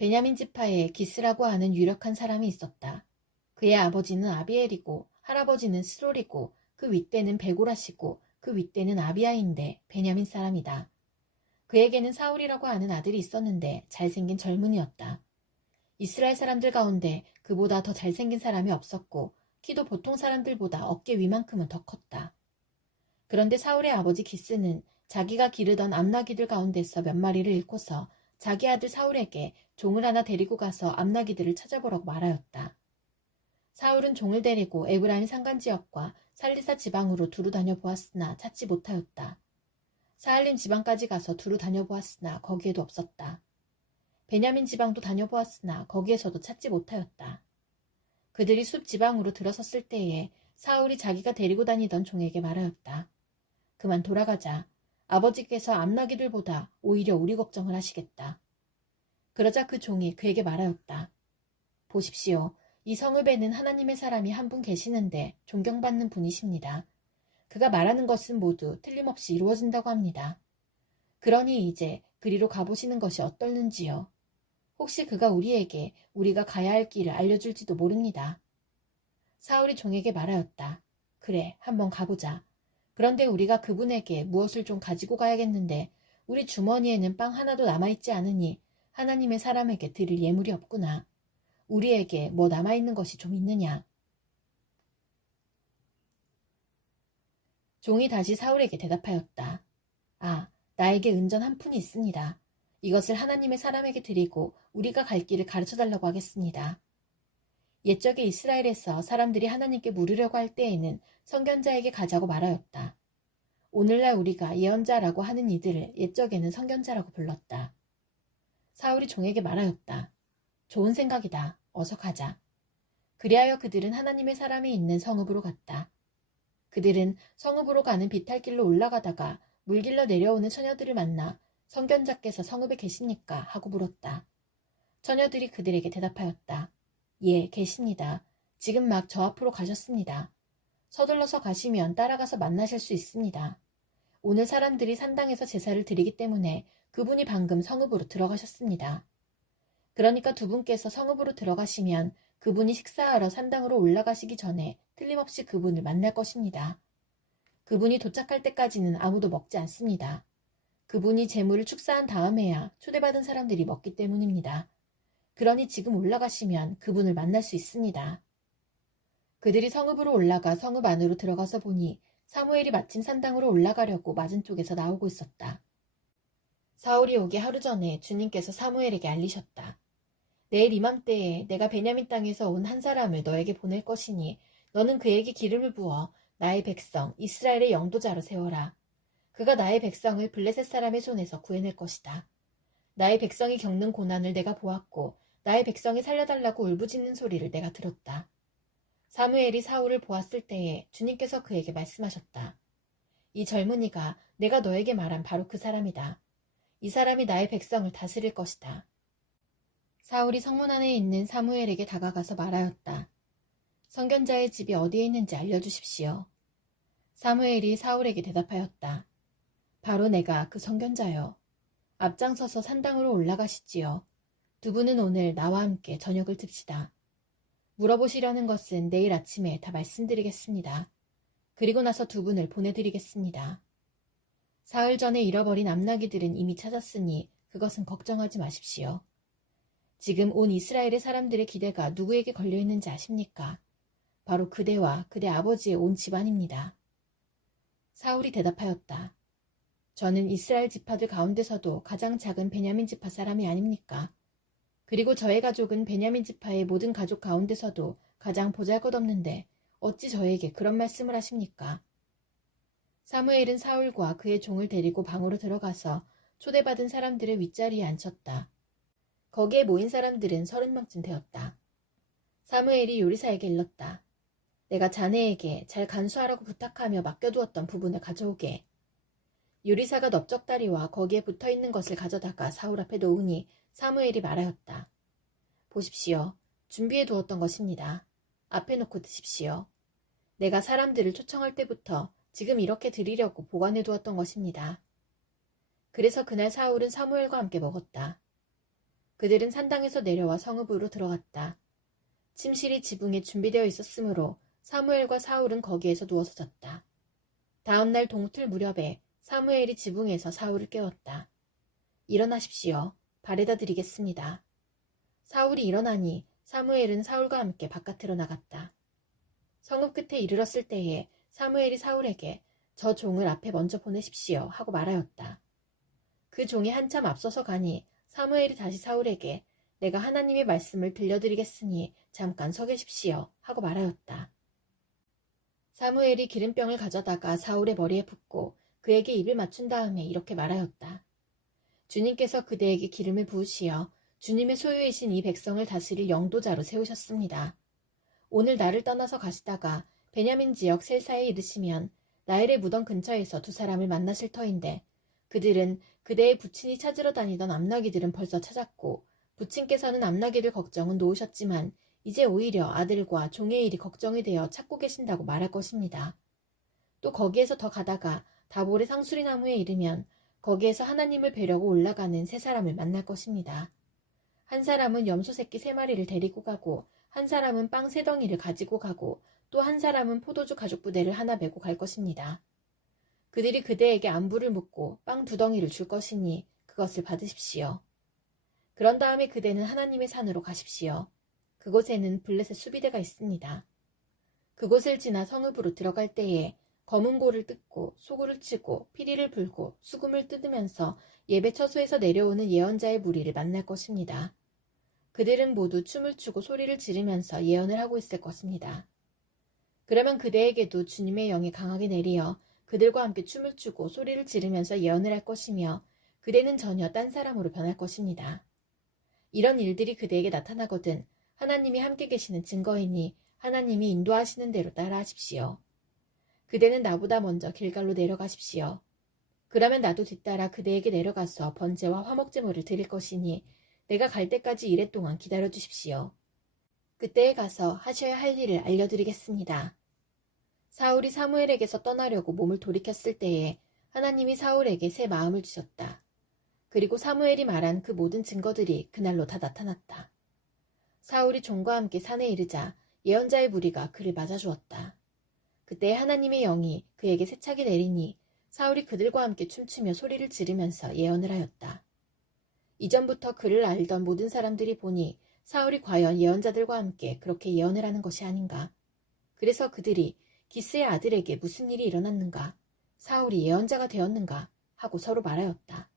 베냐민 지파에 기스라고 하는 유력한 사람이 있었다. 그의 아버지는 아비엘이고 할아버지는 스롤이고 그 윗대는 베고라시고 그 윗대는 아비아인데 베냐민 사람이다. 그에게는 사울이라고 하는 아들이 있었는데 잘생긴 젊은이였다. 이스라엘 사람들 가운데 그보다 더 잘생긴 사람이 없었고 키도 보통 사람들보다 어깨 위만큼은 더 컸다. 그런데 사울의 아버지 기스는 자기가 기르던 암나귀들 가운데서 몇 마리를 잃고서 자기 아들 사울에게 종을 하나 데리고 가서 암나귀들을 찾아보라고 말하였다. 사울은 종을 데리고 에브라임 산간지역과 살리사 지방으로 두루 다녀보았으나 찾지 못하였다. 사할림 지방까지 가서 두루 다녀보았으나 거기에도 없었다. 베냐민 지방도 다녀보았으나 거기에서도 찾지 못하였다. 그들이 숲 지방으로 들어섰을 때에 사울이 자기가 데리고 다니던 종에게 말하였다. 그만 돌아가자. 아버지께서 암나귀들보다 오히려 우리 걱정을 하시겠다. 그러자 그 종이 그에게 말하였다. 보십시오. 이 성읍에는 하나님의 사람이 한 분 계시는데 존경받는 분이십니다. 그가 말하는 것은 모두 틀림없이 이루어진다고 합니다. 그러니 이제 그리로 가보시는 것이 어떨는지요. 혹시 그가 우리에게 우리가 가야 할 길을 알려줄지도 모릅니다. 사울이 종에게 말하였다. 그래, 한번 가보자. 그런데 우리가 그분에게 무엇을 좀 가지고 가야겠는데 우리 주머니에는 빵 하나도 남아있지 않으니 하나님의 사람에게 드릴 예물이 없구나. 우리에게 뭐 남아있는 것이 좀 있느냐. 종이 다시 사울에게 대답하였다. 아, 나에게 은전 한 푼이 있습니다. 이것을 하나님의 사람에게 드리고 우리가 갈 길을 가르쳐달라고 하겠습니다. 옛적에 이스라엘에서 사람들이 하나님께 물으려고 할 때에는 선견자에게 가자고 말하였다. 오늘날 우리가 예언자라고 하는 이들을 옛적에는 선견자라고 불렀다. 사울이 종에게 말하였다. 좋은 생각이다. 어서 가자. 그리하여 그들은 하나님의 사람이 있는 성읍으로 갔다. 그들은 성읍으로 가는 비탈길로 올라가다가 물길로 내려오는 처녀들을 만나 선견자께서 성읍에 계십니까? 하고 물었다. 처녀들이 그들에게 대답하였다. 예, 계십니다. 지금 막 저 앞으로 가셨습니다. 서둘러서 가시면 따라가서 만나실 수 있습니다. 오늘 사람들이 산당에서 제사를 드리기 때문에 그분이 방금 성읍으로 들어가셨습니다. 그러니까 두 분께서 성읍으로 들어가시면 그분이 식사하러 산당으로 올라가시기 전에 틀림없이 그분을 만날 것입니다. 그분이 도착할 때까지는 아무도 먹지 않습니다. 그분이 제물을 축사한 다음에야 초대받은 사람들이 먹기 때문입니다. 그러니 지금 올라가시면 그분을 만날 수 있습니다. 그들이 성읍으로 올라가 성읍 안으로 들어가서 보니 사무엘이 마침 산당으로 올라가려고 맞은 쪽에서 나오고 있었다. 사울이 오기 하루 전에 주님께서 사무엘에게 알리셨다. 내일 이맘때에 내가 베냐민 땅에서 온 한 사람을 너에게 보낼 것이니 너는 그에게 기름을 부어 나의 백성 이스라엘의 영도자로 세워라. 그가 나의 백성을 블레셋 사람의 손에서 구해낼 것이다. 나의 백성이 겪는 고난을 내가 보았고 나의 백성이 살려달라고 울부짖는 소리를 내가 들었다. 사무엘이 사울을 보았을 때에 주님께서 그에게 말씀하셨다. 이 젊은이가 내가 너에게 말한 바로 그 사람이다. 이 사람이 나의 백성을 다스릴 것이다. 사울이 성문 안에 있는 사무엘에게 다가가서 말하였다. 선견자의 집이 어디에 있는지 알려주십시오. 사무엘이 사울에게 대답하였다. 바로 내가 그 선견자요. 앞장서서 산당으로 올라가시지요. 두 분은 오늘 나와 함께 저녁을 듭시다. 물어보시려는 것은 내일 아침에 다 말씀드리겠습니다. 그리고 나서 두 분을 보내드리겠습니다. 사흘 전에 잃어버린 암나귀들은 이미 찾았으니 그것은 걱정하지 마십시오. 지금 온 이스라엘의 사람들의 기대가 누구에게 걸려있는지 아십니까? 바로 그대와 그대 아버지의 온 집안입니다. 사울이 대답하였다. 저는 이스라엘 지파들 가운데서도 가장 작은 베냐민 지파 사람이 아닙니까? 그리고 저의 가족은 베냐민 지파의 모든 가족 가운데서도 가장 보잘것없는데 어찌 저에게 그런 말씀을 하십니까? 사무엘은 사울과 그의 종을 데리고 방으로 들어가서 초대받은 사람들의 윗자리에 앉혔다. 거기에 모인 사람들은 30명쯤 되었다. 사무엘이 요리사에게 일렀다. 내가 자네에게 잘 간수하라고 부탁하며 맡겨두었던 부분을 가져오게. 요리사가 넓적다리와 거기에 붙어있는 것을 가져다가 사울 앞에 놓으니 사무엘이 말하였다. 보십시오. 준비해 두었던 것입니다. 앞에 놓고 드십시오. 내가 사람들을 초청할 때부터 지금 이렇게 드리려고 보관해 두었던 것입니다. 그래서 그날 사울은 사무엘과 함께 먹었다. 그들은 산당에서 내려와 성읍으로 들어갔다. 침실이 지붕에 준비되어 있었으므로 사무엘과 사울은 거기에서 누워서 잤다. 다음 날 동틀 무렵에 사무엘이 지붕에서 사울을 깨웠다. 일어나십시오. 발에다 드리겠습니다. 사울이 일어나니 사무엘은 사울과 함께 바깥으로 나갔다. 성읍 끝에 이르렀을 때에 사무엘이 사울에게 저 종을 앞에 먼저 보내십시오 하고 말하였다. 그 종이 한참 앞서서 가니 사무엘이 다시 사울에게 내가 하나님의 말씀을 들려드리겠으니 잠깐 서 계십시오 하고 말하였다. 사무엘이 기름병을 가져다가 사울의 머리에 붓고 그에게 입을 맞춘 다음에 이렇게 말하였다. 주님께서 그대에게 기름을 부으시어 주님의 소유이신 이 백성을 다스릴 영도자로 세우셨습니다. 오늘 나를 떠나서 가시다가 베냐민 지역 셀사에 이르시면 나엘의 무덤 근처에서 두 사람을 만나실 터인데 그들은 그대의 부친이 찾으러 다니던 암나귀들은 벌써 찾았고 부친께서는 암나귀들 걱정은 놓으셨지만 이제 오히려 아들과 종의 일이 걱정이 되어 찾고 계신다고 말할 것입니다. 또 거기에서 더 가다가 다볼의 상수리 나무에 이르면 거기에서 하나님을 뵈려고 올라가는 세 사람을 만날 것입니다. 한 사람은 염소 새끼 3마리를 데리고 가고 한 사람은 빵 3덩이를 가지고 가고 또 한 사람은 포도주 가죽 부대를 하나 메고 갈 것입니다. 그들이 그대에게 안부를 묻고 빵 2덩이를 줄 것이니 그것을 받으십시오. 그런 다음에 그대는 하나님의 산으로 가십시오. 그곳에는 블레셋 수비대가 있습니다. 그곳을 지나 성읍으로 들어갈 때에 검은 고를 뜯고 소구를 치고 피리를 불고 수금을 뜯으면서 예배 처소에서 내려오는 예언자의 무리를 만날 것입니다. 그들은 모두 춤을 추고 소리를 지르면서 예언을 하고 있을 것입니다. 그러면 그대에게도 주님의 영이 강하게 내리어 그들과 함께 춤을 추고 소리를 지르면서 예언을 할 것이며 그대는 전혀 딴 사람으로 변할 것입니다. 이런 일들이 그대에게 나타나거든 하나님이 함께 계시는 증거이니 하나님이 인도하시는 대로 따라하십시오. 그대는 나보다 먼저 길갈로 내려가십시오. 그러면 나도 뒤따라 그대에게 내려가서 번제와 화목제물을 드릴 것이니 내가 갈 때까지 이래 동안 기다려주십시오. 그때에 가서 하셔야 할 일을 알려드리겠습니다. 사울이 사무엘에게서 떠나려고 몸을 돌이켰을 때에 하나님이 사울에게 새 마음을 주셨다. 그리고 사무엘이 말한 그 모든 증거들이 그날로 다 나타났다. 사울이 종과 함께 산에 이르자 예언자의 무리가 그를 맞아주었다. 그때 하나님의 영이 그에게 세차게 내리니 사울이 그들과 함께 춤추며 소리를 지르면서 예언을 하였다. 이전부터 그를 알던 모든 사람들이 보니 사울이 과연 예언자들과 함께 그렇게 예언을 하는 것이 아닌가. 그래서 그들이 기스의 아들에게 무슨 일이 일어났는가, 사울이 예언자가 되었는가 하고 서로 말하였다.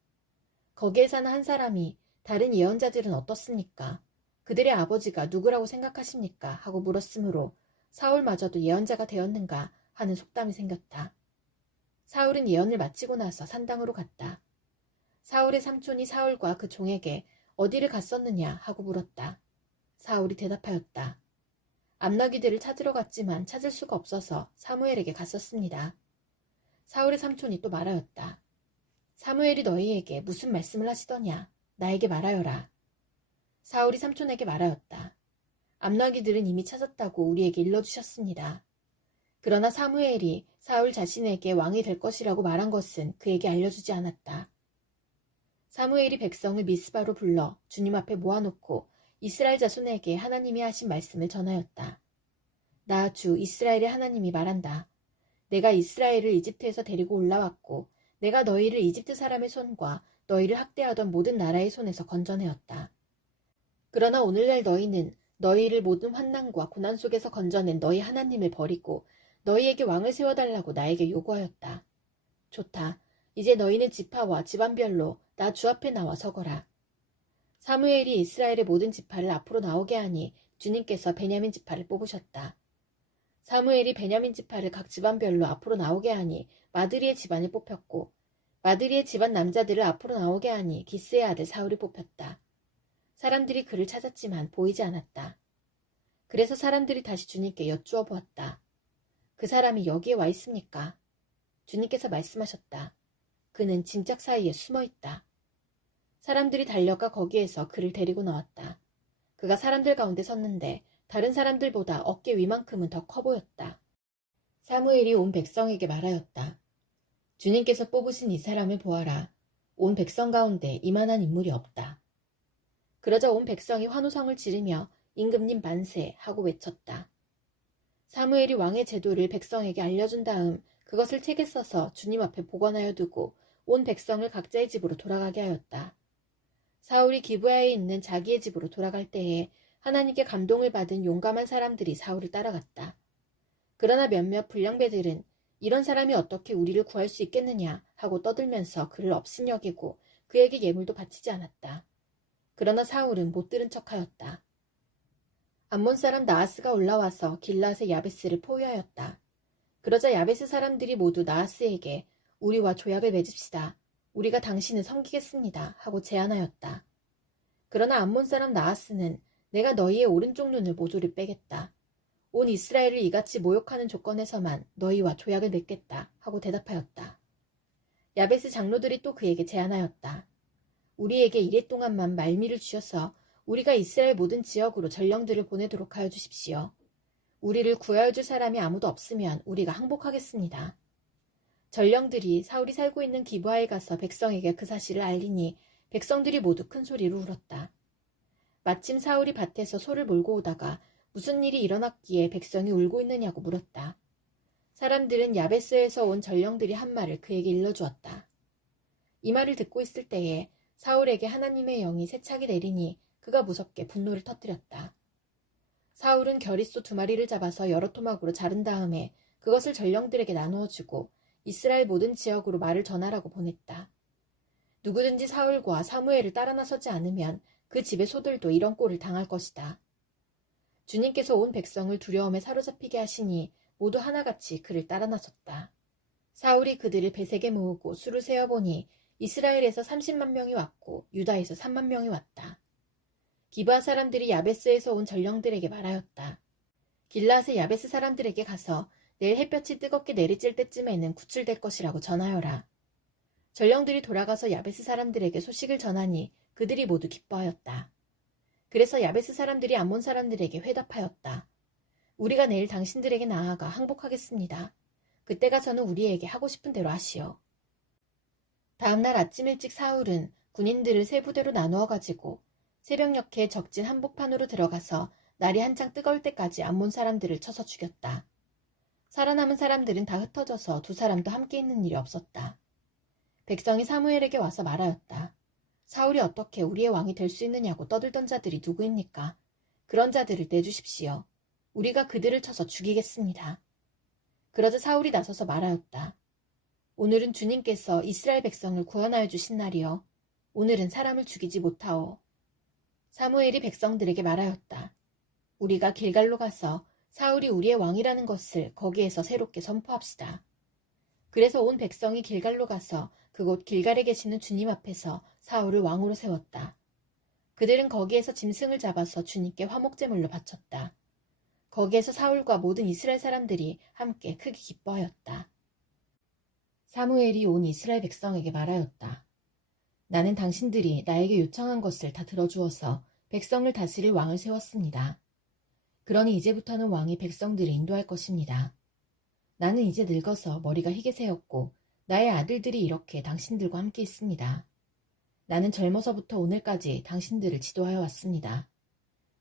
거기에 사는 한 사람이 다른 예언자들은 어떻습니까? 그들의 아버지가 누구라고 생각하십니까? 하고 물었으므로 사울마저도 예언자가 되었는가 하는 속담이 생겼다. 사울은 예언을 마치고 나서 산당으로 갔다. 사울의 삼촌이 사울과 그 종에게 어디를 갔었느냐 하고 물었다. 사울이 대답하였다. 암나귀들을 찾으러 갔지만 찾을 수가 없어서 사무엘에게 갔었습니다. 사울의 삼촌이 또 말하였다. 사무엘이 너희에게 무슨 말씀을 하시더냐? 나에게 말하여라. 사울이 삼촌에게 말하였다. 암나귀들은 이미 찾았다고 우리에게 일러주셨습니다. 그러나 사무엘이 사울 자신에게 왕이 될 것이라고 말한 것은 그에게 알려주지 않았다. 사무엘이 백성을 미스바로 불러 주님 앞에 모아놓고 이스라엘 자손에게 하나님이 하신 말씀을 전하였다. 나 주 이스라엘의 하나님이 말한다. 내가 이스라엘을 이집트에서 데리고 올라왔고 내가 너희를 이집트 사람의 손과 너희를 학대하던 모든 나라의 손에서 건져내었다. 그러나 오늘날 너희는 너희를 모든 환난과 고난 속에서 건져낸 너희 하나님을 버리고 너희에게 왕을 세워달라고 나에게 요구하였다. 좋다. 이제 너희는 지파와 집안별로 나 주 앞에 나와 서거라. 사무엘이 이스라엘의 모든 지파를 앞으로 나오게 하니 주님께서 베냐민 지파를 뽑으셨다. 사무엘이 베냐민 지파를 각 집안별로 앞으로 나오게 하니 마드리의 집안을 뽑혔고 마드리의 집안 남자들을 앞으로 나오게 하니 기스의 아들 사울이 뽑혔다. 사람들이 그를 찾았지만 보이지 않았다. 그래서 사람들이 다시 주님께 여쭈어 보았다. 그 사람이 여기에 와 있습니까? 주님께서 말씀하셨다. 그는 짐짝 사이에 숨어 있다. 사람들이 달려가 거기에서 그를 데리고 나왔다. 그가 사람들 가운데 섰는데 다른 사람들보다 어깨 위만큼은 더 커 보였다. 사무엘이 온 백성에게 말하였다. 주님께서 뽑으신 이 사람을 보아라. 온 백성 가운데 이만한 인물이 없다. 그러자 온 백성이 환호성을 지르며 임금님 만세 하고 외쳤다. 사무엘이 왕의 제도를 백성에게 알려준 다음 그것을 책에 써서 주님 앞에 보관하여 두고 온 백성을 각자의 집으로 돌아가게 하였다. 사울이 기브야에 있는 자기의 집으로 돌아갈 때에 하나님께 감동을 받은 용감한 사람들이 사울을 따라갔다. 그러나 몇몇 불량배들은 이런 사람이 어떻게 우리를 구할 수 있겠느냐 하고 떠들면서 그를 업신여기고 그에게 예물도 바치지 않았다. 그러나 사울은 못 들은 척하였다. 암몬 사람 나하스가 올라와서 길라앗의 야베스를 포위하였다. 그러자 야베스 사람들이 모두 나하스에게 우리와 조약을 맺읍시다. 우리가 당신을 섬기겠습니다 하고 제안하였다. 그러나 암몬 사람 나하스는 내가 너희의 오른쪽 눈을 모조리 빼겠다. 온 이스라엘을 이같이 모욕하는 조건에서만 너희와 조약을 맺겠다 하고 대답하였다. 야베스 장로들이 또 그에게 제안하였다. 우리에게 이래 동안만 말미를 주셔서 우리가 이스라엘 모든 지역으로 전령들을 보내도록 하여 주십시오. 우리를 구하여 줄 사람이 아무도 없으면 우리가 항복하겠습니다. 전령들이 사울이 살고 있는 기브아에 가서 백성에게 그 사실을 알리니 백성들이 모두 큰 소리로 울었다. 마침 사울이 밭에서 소를 몰고 오다가 무슨 일이 일어났기에 백성이 울고 있느냐고 물었다. 사람들은 야베스에서 온 전령들이 한 말을 그에게 일러주었다. 이 말을 듣고 있을 때에 사울에게 하나님의 영이 세차게 내리니 그가 무섭게 분노를 터뜨렸다. 사울은 겨릿소 2마리를 잡아서 여러 토막으로 자른 다음에 그것을 전령들에게 나누어 주고 이스라엘 모든 지역으로 말을 전하라고 보냈다. 누구든지 사울과 사무엘을 따라 나서지 않으면 그 집의 소들도 이런 꼴을 당할 것이다. 주님께서 온 백성을 두려움에 사로잡히게 하시니 모두 하나같이 그를 따라 나섰다. 사울이 그들을 베색에 모으고 수를 세어보니 이스라엘에서 30만 명이 왔고 유다에서 3만 명이 왔다. 기브아 사람들이 야베스에서 온 전령들에게 말하였다. 길라앗의 야베스 사람들에게 가서 내일 햇볕이 뜨겁게 내리칠 때쯤에는 구출될 것이라고 전하여라. 전령들이 돌아가서 야베스 사람들에게 소식을 전하니 그들이 모두 기뻐하였다. 그래서 야베스 사람들이 암몬 사람들에게 회답하였다. 우리가 내일 당신들에게 나아가 항복하겠습니다. 그때 가서는 우리에게 하고 싶은 대로 하시오. 다음날 아침 일찍 사울은 군인들을 세 부대로 나누어 가지고 새벽녘에 적진 한복판으로 들어가서 날이 한창 뜨거울 때까지 암몬 사람들을 쳐서 죽였다. 살아남은 사람들은 다 흩어져서 2사람도 함께 있는 일이 없었다. 백성이 사무엘에게 와서 말하였다. 사울이 어떻게 우리의 왕이 될 수 있느냐고 떠들던 자들이 누구입니까? 그런 자들을 내주십시오. 우리가 그들을 쳐서 죽이겠습니다. 그러자 사울이 나서서 말하였다. 오늘은 주님께서 이스라엘 백성을 구원하여 주신 날이요. 오늘은 사람을 죽이지 못하오. 사무엘이 백성들에게 말하였다. 우리가 길갈로 가서 사울이 우리의 왕이라는 것을 거기에서 새롭게 선포합시다. 그래서 온 백성이 길갈로 가서 그곳 길갈에 계시는 주님 앞에서 사울을 왕으로 세웠다. 그들은 거기에서 짐승을 잡아서 주님께 화목제물로 바쳤다. 거기에서 사울과 모든 이스라엘 사람들이 함께 크게 기뻐하였다. 사무엘이 온 이스라엘 백성에게 말하였다. 나는 당신들이 나에게 요청한 것을 다 들어주어서 백성을 다스릴 왕을 세웠습니다. 그러니 이제부터는 왕이 백성들을 인도할 것입니다. 나는 이제 늙어서 머리가 희게 새었고 나의 아들들이 이렇게 당신들과 함께 있습니다. 나는 젊어서부터 오늘까지 당신들을 지도하여 왔습니다.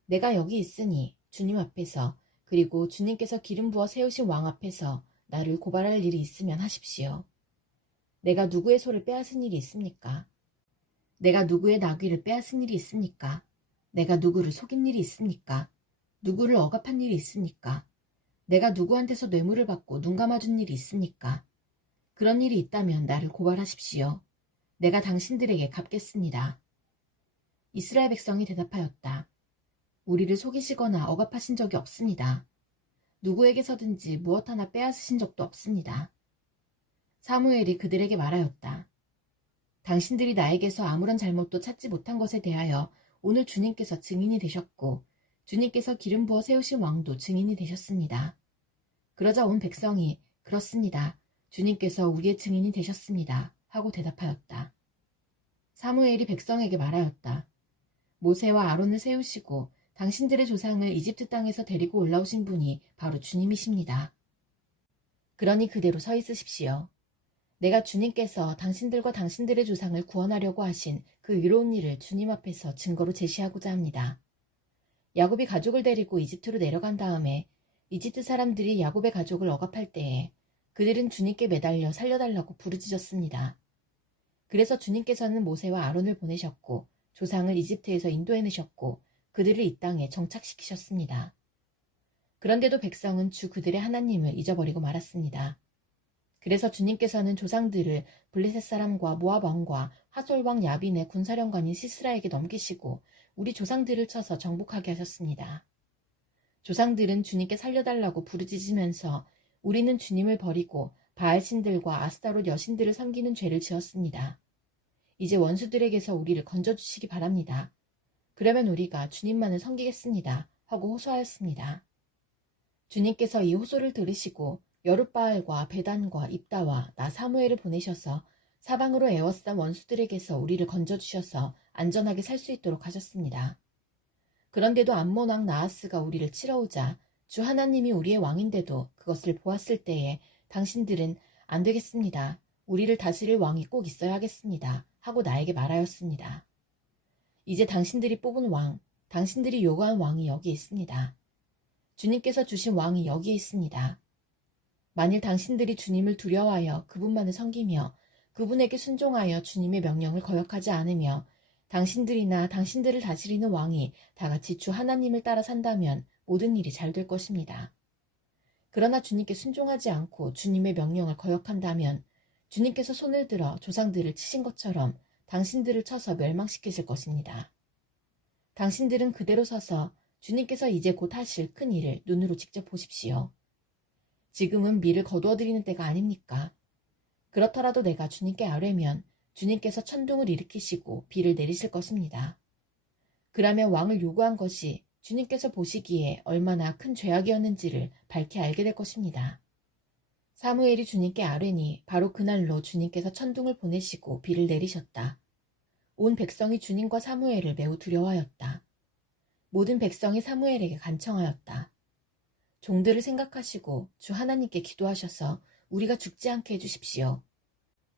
내가 여기 있으니 주님 앞에서 그리고 주님께서 기름 부어 세우신 왕 앞에서 나를 고발할 일이 있으면 하십시오. 내가 누구의 소를 빼앗은 일이 있습니까? 내가 누구의 나귀를 빼앗은 일이 있습니까? 내가 누구를 속인 일이 있습니까? 누구를 억압한 일이 있습니까? 내가 누구한테서 뇌물을 받고 눈 감아준 일이 있습니까? 그런 일이 있다면 나를 고발하십시오. 내가 당신들에게 갚겠습니다. 이스라엘 백성이 대답하였다. 우리를 속이시거나 억압하신 적이 없습니다. 누구에게서든지 무엇 하나 빼앗으신 적도 없습니다. 사무엘이 그들에게 말하였다. 당신들이 나에게서 아무런 잘못도 찾지 못한 것에 대하여 오늘 주님께서 증인이 되셨고 주님께서 기름 부어 세우신 왕도 증인이 되셨습니다. 그러자 온 백성이 그렇습니다. 주님께서 우리의 증인이 되셨습니다. 하고 대답하였다. 사무엘이 백성에게 말하였다. 모세와 아론을 세우시고 당신들의 조상을 이집트 땅에서 데리고 올라오신 분이 바로 주님이십니다. 그러니 그대로 서 있으십시오. 내가 주님께서 당신들과 당신들의 조상을 구원하려고 하신 그 의로운 일을 주님 앞에서 증거로 제시하고자 합니다. 야곱이 가족을 데리고 이집트로 내려간 다음에 이집트 사람들이 야곱의 가족을 억압할 때에 그들은 주님께 매달려 살려달라고 부르짖었습니다. 그래서 주님께서는 모세와 아론을 보내셨고 조상을 이집트에서 인도해내셨고 그들을 이 땅에 정착시키셨습니다. 그런데도 백성은 주 그들의 하나님을 잊어버리고 말았습니다. 그래서 주님께서는 조상들을 블레셋 사람과 모압 왕과 하솔 왕 야빈의 군사령관인 시스라에게 넘기시고 우리 조상들을 쳐서 정복하게 하셨습니다. 조상들은 주님께 살려달라고 부르짖으면서 우리는 주님을 버리고 바알신들과 아스타롯 여신들을 섬기는 죄를 지었습니다. 이제 원수들에게서 우리를 건져주시기 바랍니다. 그러면 우리가 주님만을 섬기겠습니다. 하고 호소하였습니다. 주님께서 이 호소를 들으시고 여룻바알과 베단과 입다와 나 사무엘을 보내셔서 사방으로 에워싼 원수들에게서 우리를 건져주셔서 안전하게 살 수 있도록 하셨습니다. 그런데도 암몬 왕 나하스가 우리를 치러오자 주 하나님이 우리의 왕인데도 그것을 보았을 때에 당신들은 안 되겠습니다. 우리를 다스릴 왕이 꼭 있어야 하겠습니다. 하고 나에게 말하였습니다. 이제 당신들이 뽑은 왕, 당신들이 요구한 왕이 여기 있습니다. 주님께서 주신 왕이 여기에 있습니다. 만일 당신들이 주님을 두려워하여 그분만을 섬기며 그분에게 순종하여 주님의 명령을 거역하지 않으며 당신들이나 당신들을 다스리는 왕이 다 같이 주 하나님을 따라 산다면 모든 일이 잘 될 것입니다. 그러나 주님께 순종하지 않고 주님의 명령을 거역한다면 주님께서 손을 들어 조상들을 치신 것처럼 당신들을 쳐서 멸망시키실 것입니다. 당신들은 그대로 서서 주님께서 이제 곧 하실 큰 일을 눈으로 직접 보십시오. 지금은 밀을 거두어드리는 때가 아닙니까? 그렇더라도 내가 주님께 아뢰면 주님께서 천둥을 일으키시고 비를 내리실 것입니다. 그러면 왕을 요구한 것이 주님께서 보시기에 얼마나 큰 죄악이었는지를 밝히 알게 될 것입니다. 사무엘이 주님께 아뢰니 바로 그날로 주님께서 천둥을 보내시고 비를 내리셨다. 온 백성이 주님과 사무엘을 매우 두려워하였다. 모든 백성이 사무엘에게 간청하였다. 종들을 생각하시고 주 하나님께 기도하셔서 우리가 죽지 않게 해주십시오.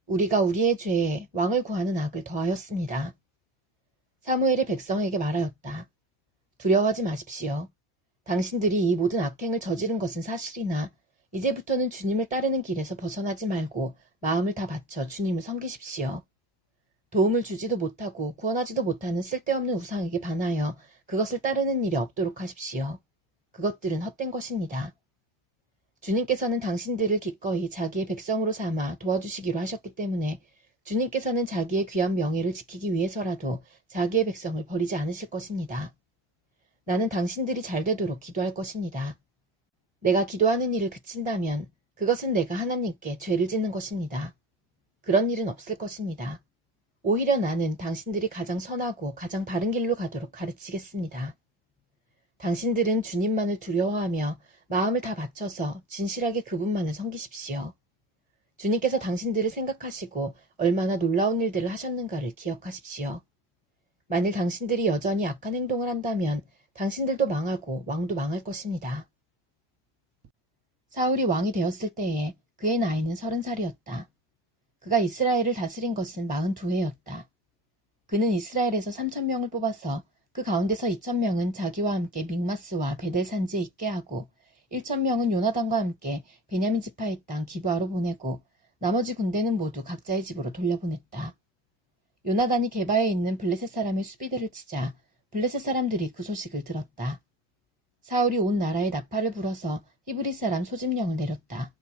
우리가 우리의 죄에 왕을 구하는 악을 더하였습니다. 사무엘이 백성에게 말하였다. 두려워하지 마십시오. 당신들이 이 모든 악행을 저지른 것은 사실이나 이제부터는 주님을 따르는 길에서 벗어나지 말고 마음을 다 바쳐 주님을 섬기십시오. 도움을 주지도 못하고 구원하지도 못하는 쓸데없는 우상에게 반하여 그것을 따르는 일이 없도록 하십시오. 그것들은 헛된 것입니다. 주님께서는 당신들을 기꺼이 자기의 백성으로 삼아 도와주시기로 하셨기 때문에 주님께서는 자기의 귀한 명예를 지키기 위해서라도 자기의 백성을 버리지 않으실 것입니다. 나는 당신들이 잘 되도록 기도할 것입니다. 내가 기도하는 일을 그친다면 그것은 내가 하나님께 죄를 짓는 것입니다. 그런 일은 없을 것입니다. 오히려 나는 당신들이 가장 선하고 가장 바른 길로 가도록 가르치겠습니다. 당신들은 주님만을 두려워하며 마음을 다 바쳐서 진실하게 그분만을 섬기십시오. 주님께서 당신들을 생각하시고 얼마나 놀라운 일들을 하셨는가를 기억하십시오. 만일 당신들이 여전히 악한 행동을 한다면 당신들도 망하고 왕도 망할 것입니다. 사울이 왕이 되었을 때에 그의 나이는 30살이었다. 그가 이스라엘을 다스린 것은 42해였다. 그는 이스라엘에서 3,000명을 뽑아서 그 가운데서 2,000명은 자기와 함께 믹마스와 베델 산지에 있게 하고 1,000명은 요나단과 함께 베냐민 지파의 땅 기브아로 보내고 나머지 군대는 모두 각자의 집으로 돌려보냈다. 요나단이 게바에 있는 블레셋 사람의 수비대를 치자 블레셋 사람들이 그 소식을 들었다. 사울이 온 나라에 나팔을 불어서 히브리 사람 소집령을 내렸다.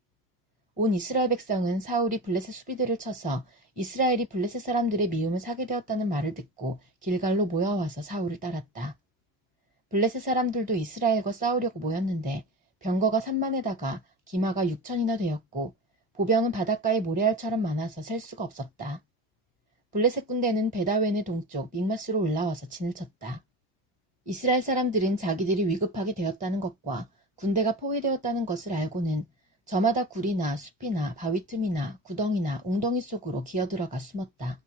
온 이스라엘 백성은 사울이 블레셋 수비대를 쳐서 이스라엘이 블레셋 사람들의 미움을 사게 되었다는 말을 듣고 길갈로 모여와서 사울을 따랐다. 블레셋 사람들도 이스라엘과 싸우려고 모였는데 병거가 3만에다가 기마가 6천이나 되었고 보병은 바닷가에 모래알처럼 많아서 셀 수가 없었다. 블레셋 군대는 베다웬의 동쪽 믹마스로 올라와서 진을 쳤다. 이스라엘 사람들은 자기들이 위급하게 되었다는 것과 군대가 포위되었다는 것을 알고는 저마다 굴이나 숲이나 바위 틈이나 구덩이나 웅덩이 속으로 기어들어가 숨었다.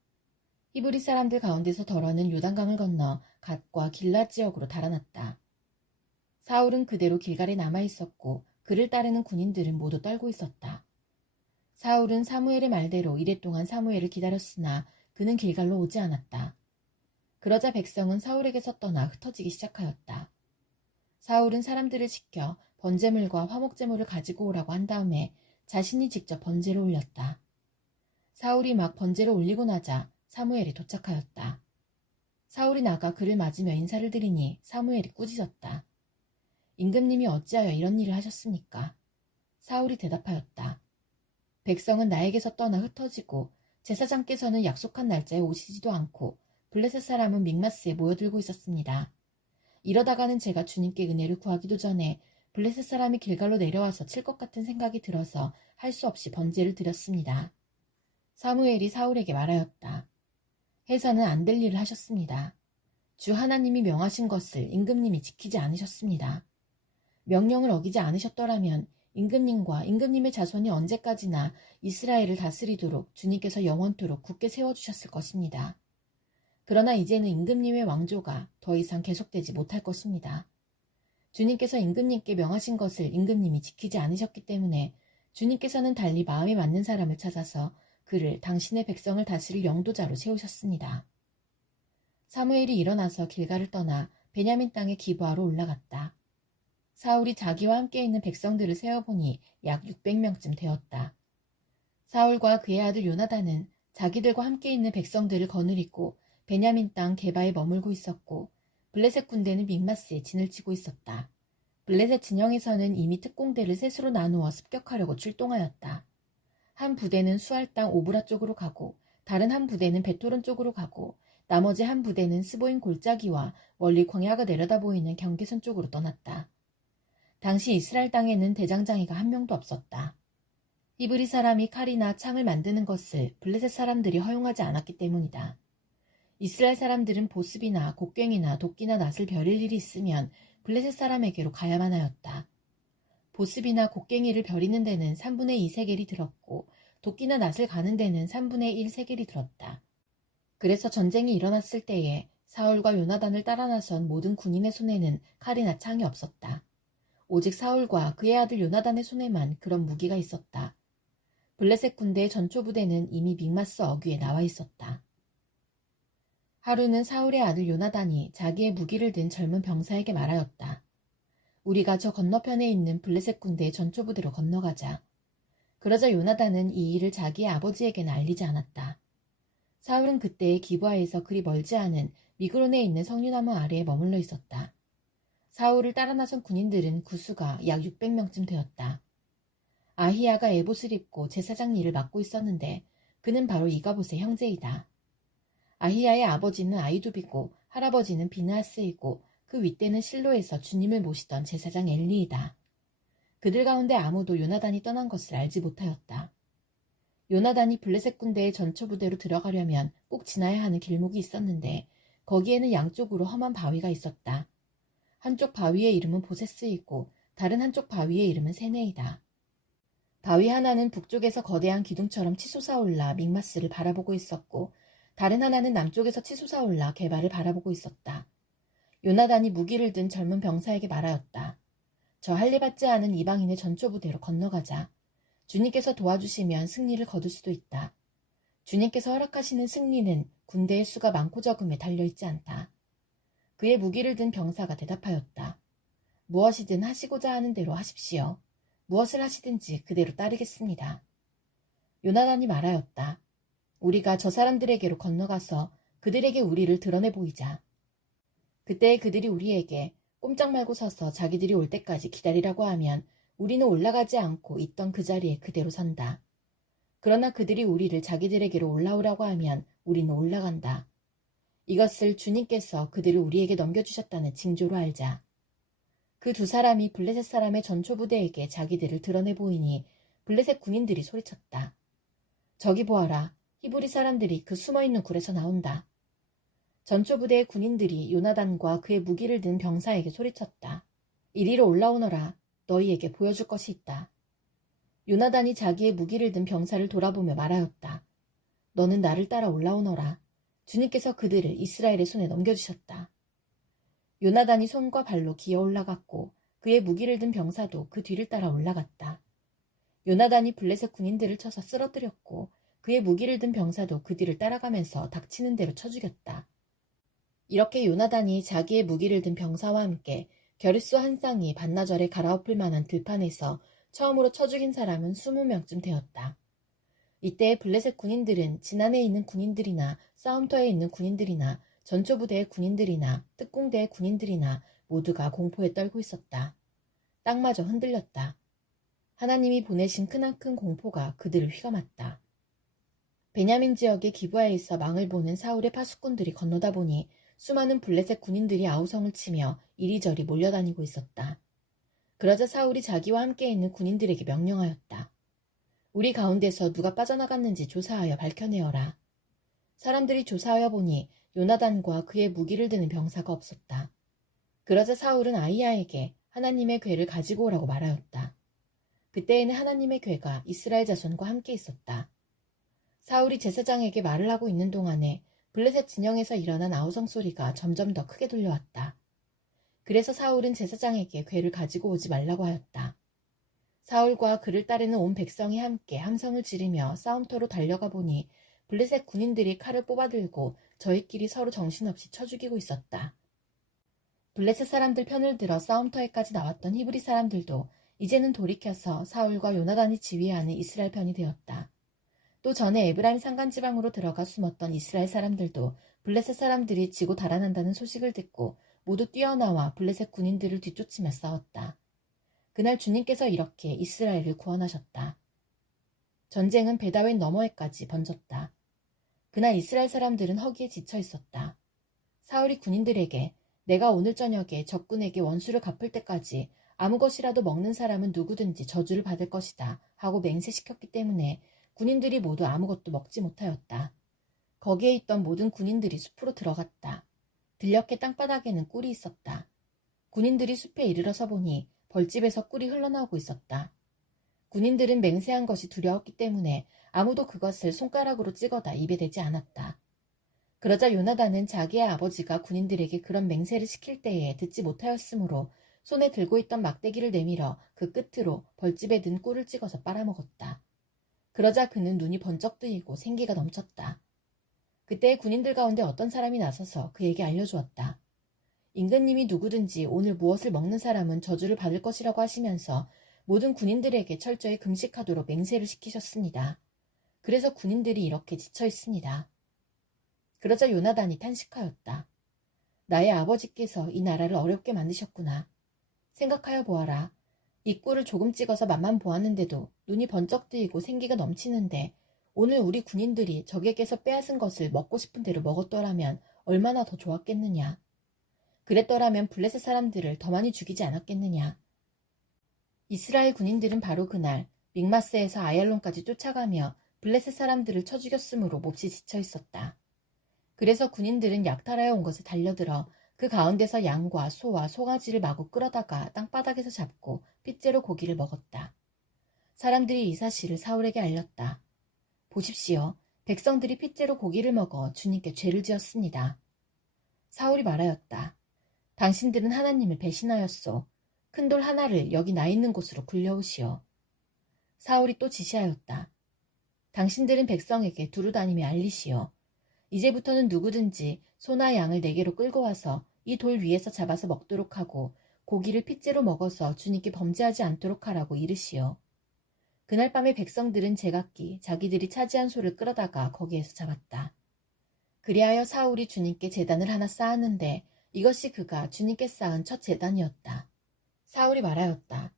히브리 사람들 가운데서 덜어는 요단강을 건너 갓과 길랏 지역으로 달아났다. 사울은 그대로 길갈에 남아있었고 그를 따르는 군인들은 모두 떨고 있었다. 사울은 사무엘의 말대로 이랫동안 사무엘을 기다렸으나 그는 길갈로 오지 않았다. 그러자 백성은 사울에게서 떠나 흩어지기 시작하였다. 사울은 사람들을 시켜 번제물과 화목제물을 가지고 오라고 한 다음에 자신이 직접 번제를 올렸다. 사울이 막 번제를 올리고 나자 사무엘이 도착하였다. 사울이 나가 그를 맞으며 인사를 드리니 사무엘이 꾸짖었다. 임금님이 어찌하여 이런 일을 하셨습니까? 사울이 대답하였다. 백성은 나에게서 떠나 흩어지고 제사장께서는 약속한 날짜에 오시지도 않고 블레셋 사람은 믹마스에 모여들고 있었습니다. 이러다가는 제가 주님께 은혜를 구하기도 전에 블레셋 사람이 길갈로 내려와서 칠 것 같은 생각이 들어서 할 수 없이 번제를 드렸습니다. 사무엘이 사울에게 말하였다. 해서는 안 될 일을 하셨습니다. 주 하나님이 명하신 것을 임금님이 지키지 않으셨습니다. 명령을 어기지 않으셨더라면 임금님과 임금님의 자손이 언제까지나 이스라엘을 다스리도록 주님께서 영원토록 굳게 세워주셨을 것입니다. 그러나 이제는 임금님의 왕조가 더 이상 계속되지 못할 것입니다. 주님께서 임금님께 명하신 것을 임금님이 지키지 않으셨기 때문에 주님께서는 달리 마음에 맞는 사람을 찾아서 그를 당신의 백성을 다스릴 영도자로 세우셨습니다. 사무엘이 일어나서 길갈을 떠나 베냐민 땅의 기브아로 올라갔다. 사울이 자기와 함께 있는 백성들을 세어보니 약 600명쯤 되었다. 사울과 그의 아들 요나단은 자기들과 함께 있는 백성들을 거느리고 베냐민 땅 게바에 머물고 있었고 블레셋 군대는 믹마스에 진을 치고 있었다. 블레셋 진영에서는 이미 특공대를 셋으로 나누어 습격하려고 출동하였다. 한 부대는 수알 땅 오브라 쪽으로 가고 다른 한 부대는 베토론 쪽으로 가고 나머지 한 부대는 스보임 골짜기와 멀리 광야가 내려다 보이는 경계선 쪽으로 떠났다. 당시 이스라엘 땅에는 대장장이가 한 명도 없었다. 히브리 사람이 칼이나 창을 만드는 것을 블레셋 사람들이 허용하지 않았기 때문이다. 이스라엘 사람들은 보습이나 곡괭이나 도끼나 낫을 벼릴 일이 있으면 블레셋 사람에게로 가야만 하였다. 보습이나 곡괭이를 벼리는 데는 3분의 2 세겔이 들었고 도끼나 낫을 가는 데는 3분의 1 세겔이 들었다. 그래서 전쟁이 일어났을 때에 사울과 요나단을 따라 나선 모든 군인의 손에는 칼이나 창이 없었다. 오직 사울과 그의 아들 요나단의 손에만 그런 무기가 있었다. 블레셋 군대의 전초부대는 이미 믹마스 어귀에 나와 있었다. 하루는 사울의 아들 요나단이 자기의 무기를 든 젊은 병사에게 말하였다. 우리가 저 건너편에 있는 블레셋 군대의 전초부대로 건너가자. 그러자 요나단은 이 일을 자기의 아버지에게는 알리지 않았다. 사울은 그때 기브아에서 그리 멀지 않은 미그론에 있는 석류나무 아래에 머물러 있었다. 사울을 따라 나선 군인들은 구수가 약 600명쯤 되었다. 아히야가 에봇을 입고 제사장 일을 맡고 있었는데 그는 바로 이가봇의 형제이다. 아히야의 아버지는 아이두비고 할아버지는 비느하스이고 그 윗대는 실로에서 주님을 모시던 제사장 엘리이다. 그들 가운데 아무도 요나단이 떠난 것을 알지 못하였다. 요나단이 블레셋 군대의 전초부대로 들어가려면 꼭 지나야 하는 길목이 있었는데 거기에는 양쪽으로 험한 바위가 있었다. 한쪽 바위의 이름은 보세스이고 다른 한쪽 바위의 이름은 세네이다. 바위 하나는 북쪽에서 거대한 기둥처럼 치솟아 올라 믹마스를 바라보고 있었고 다른 하나는 남쪽에서 치솟아 올라 게바를 바라보고 있었다. 요나단이 무기를 든 젊은 병사에게 말하였다. 저 할례받지 않은 이방인의 전초부대로 건너가자. 주님께서 도와주시면 승리를 거둘 수도 있다. 주님께서 허락하시는 승리는 군대의 수가 많고 적음에 달려있지 않다. 그의 무기를 든 병사가 대답하였다. 무엇이든 하시고자 하는 대로 하십시오. 무엇을 하시든지 그대로 따르겠습니다. 요나단이 말하였다. 우리가 저 사람들에게로 건너가서 그들에게 우리를 드러내 보이자. 그때 그들이 우리에게 꼼짝 말고 서서 자기들이 올 때까지 기다리라고 하면 우리는 올라가지 않고 있던 그 자리에 그대로 선다. 그러나 그들이 우리를 자기들에게로 올라오라고 하면 우리는 올라간다. 이것을 주님께서 그들을 우리에게 넘겨주셨다는 징조로 알자. 그 두 사람이 블레셋 사람의 전초부대에게 자기들을 드러내 보이니 블레셋 군인들이 소리쳤다. 저기 보아라. 히브리 사람들이 그 숨어있는 굴에서 나온다. 전초부대의 군인들이 요나단과 그의 무기를 든 병사에게 소리쳤다. 이리로 올라오너라. 너희에게 보여줄 것이 있다. 요나단이 자기의 무기를 든 병사를 돌아보며 말하였다. 너는 나를 따라 올라오너라. 주님께서 그들을 이스라엘의 손에 넘겨주셨다. 요나단이 손과 발로 기어 올라갔고 그의 무기를 든 병사도 그 뒤를 따라 올라갔다. 요나단이 블레셋 군인들을 쳐서 쓰러뜨렸고 그의 무기를 든 병사도 그 뒤를 따라가면서 닥치는 대로 쳐 죽였다. 이렇게 요나단이 자기의 무기를 든 병사와 함께 겨릿소 한 쌍이 반나절에 갈아엎을 만한 들판에서 처음으로 쳐 죽인 사람은 20명쯤 되었다. 이때 블레셋 군인들은 진안에 있는 군인들이나 싸움터에 있는 군인들이나 전초부대의 군인들이나 특공대의 군인들이나 모두가 공포에 떨고 있었다. 땅마저 흔들렸다. 하나님이 보내신 크나큰 공포가 그들을 휘감았다. 베냐민 지역의 기브아에 있어 망을 보는 사울의 파수꾼들이 건너다 보니 수많은 블레셋 군인들이 아우성을 치며 이리저리 몰려다니고 있었다. 그러자 사울이 자기와 함께 있는 군인들에게 명령하였다. 우리 가운데서 누가 빠져나갔는지 조사하여 밝혀내어라. 사람들이 조사하여 보니 요나단과 그의 무기를 드는 병사가 없었다. 그러자 사울은 아히야에게 하나님의 궤를 가지고 오라고 말하였다. 그때에는 하나님의 궤가 이스라엘 자손과 함께 있었다. 사울이 제사장에게 말을 하고 있는 동안에 블레셋 진영에서 일어난 아우성 소리가 점점 더 크게 들려왔다. 그래서 사울은 제사장에게 궤를 가지고 오지 말라고 하였다. 사울과 그를 따르는 온 백성이 함께 함성을 지르며 싸움터로 달려가 보니 블레셋 군인들이 칼을 뽑아들고 저희끼리 서로 정신없이 쳐 죽이고 있었다. 블레셋 사람들 편을 들어 싸움터에까지 나왔던 히브리 사람들도 이제는 돌이켜서 사울과 요나단이 지휘하는 이스라엘 편이 되었다. 또 전에 에브라임 산간지방으로 들어가 숨었던 이스라엘 사람들도 블레셋 사람들이 지고 달아난다는 소식을 듣고 모두 뛰어나와 블레셋 군인들을 뒤쫓으며 싸웠다. 그날 주님께서 이렇게 이스라엘을 구원하셨다. 전쟁은 베다웬 너머에까지 번졌다. 그날 이스라엘 사람들은 허기에 지쳐 있었다. 사울이 군인들에게 내가 오늘 저녁에 적군에게 원수를 갚을 때까지 아무 것이라도 먹는 사람은 누구든지 저주를 받을 것이다 하고 맹세시켰기 때문에 군인들이 모두 아무것도 먹지 못하였다. 거기에 있던 모든 군인들이 숲으로 들어갔다. 들녘의 땅바닥에는 꿀이 있었다. 군인들이 숲에 이르러서 보니 벌집에서 꿀이 흘러나오고 있었다. 군인들은 맹세한 것이 두려웠기 때문에 아무도 그것을 손가락으로 찍어다 입에 대지 않았다. 그러자 요나단은 자기의 아버지가 군인들에게 그런 맹세를 시킬 때에 듣지 못하였으므로 손에 들고 있던 막대기를 내밀어 그 끝으로 벌집에 든 꿀을 찍어서 빨아먹었다. 그러자 그는 눈이 번쩍 뜨이고 생기가 넘쳤다. 그때 군인들 가운데 어떤 사람이 나서서 그에게 알려주었다. 임금님이 누구든지 오늘 무엇을 먹는 사람은 저주를 받을 것이라고 하시면서 모든 군인들에게 철저히 금식하도록 맹세를 시키셨습니다. 그래서 군인들이 이렇게 지쳐 있습니다. 그러자 요나단이 탄식하였다. 나의 아버지께서 이 나라를 어렵게 만드셨구나. 생각하여 보아라. 이 꿀을 조금 찍어서 맛만 보았는데도 눈이 번쩍 뜨이고 생기가 넘치는데 오늘 우리 군인들이 적에게서 빼앗은 것을 먹고 싶은 대로 먹었더라면 얼마나 더 좋았겠느냐. 그랬더라면 블레셋 사람들을 더 많이 죽이지 않았겠느냐. 이스라엘 군인들은 바로 그날 믹마스에서 아얄론까지 쫓아가며 블레셋 사람들을 쳐 죽였으므로 몹시 지쳐 있었다. 그래서 군인들은 약탈하여 온 것에 달려들어 그 가운데서 양과 소와 송아지를 마구 끌어다가 땅바닥에서 잡고 핏째로 고기를 먹었다. 사람들이 이 사실을 사울에게 알렸다. 보십시오. 백성들이 핏째로 고기를 먹어 주님께 죄를 지었습니다. 사울이 말하였다. 당신들은 하나님을 배신하였소. 큰 돌 하나를 여기 나 있는 곳으로 굴려오시오. 사울이 또 지시하였다. 당신들은 백성에게 두루 다니며 알리시오. 이제부터는 누구든지 소나 양을 내게로 끌고 와서 이 돌 위에서 잡아서 먹도록 하고 고기를 핏째로 먹어서 주님께 범죄하지 않도록 하라고 이르시오. 그날 밤에 백성들은 제각기 자기들이 차지한 소를 끌어다가 거기에서 잡았다. 그리하여 사울이 주님께 제단을 하나 쌓았는데 이것이 그가 주님께 쌓은 첫 제단이었다. 사울이 말하였다.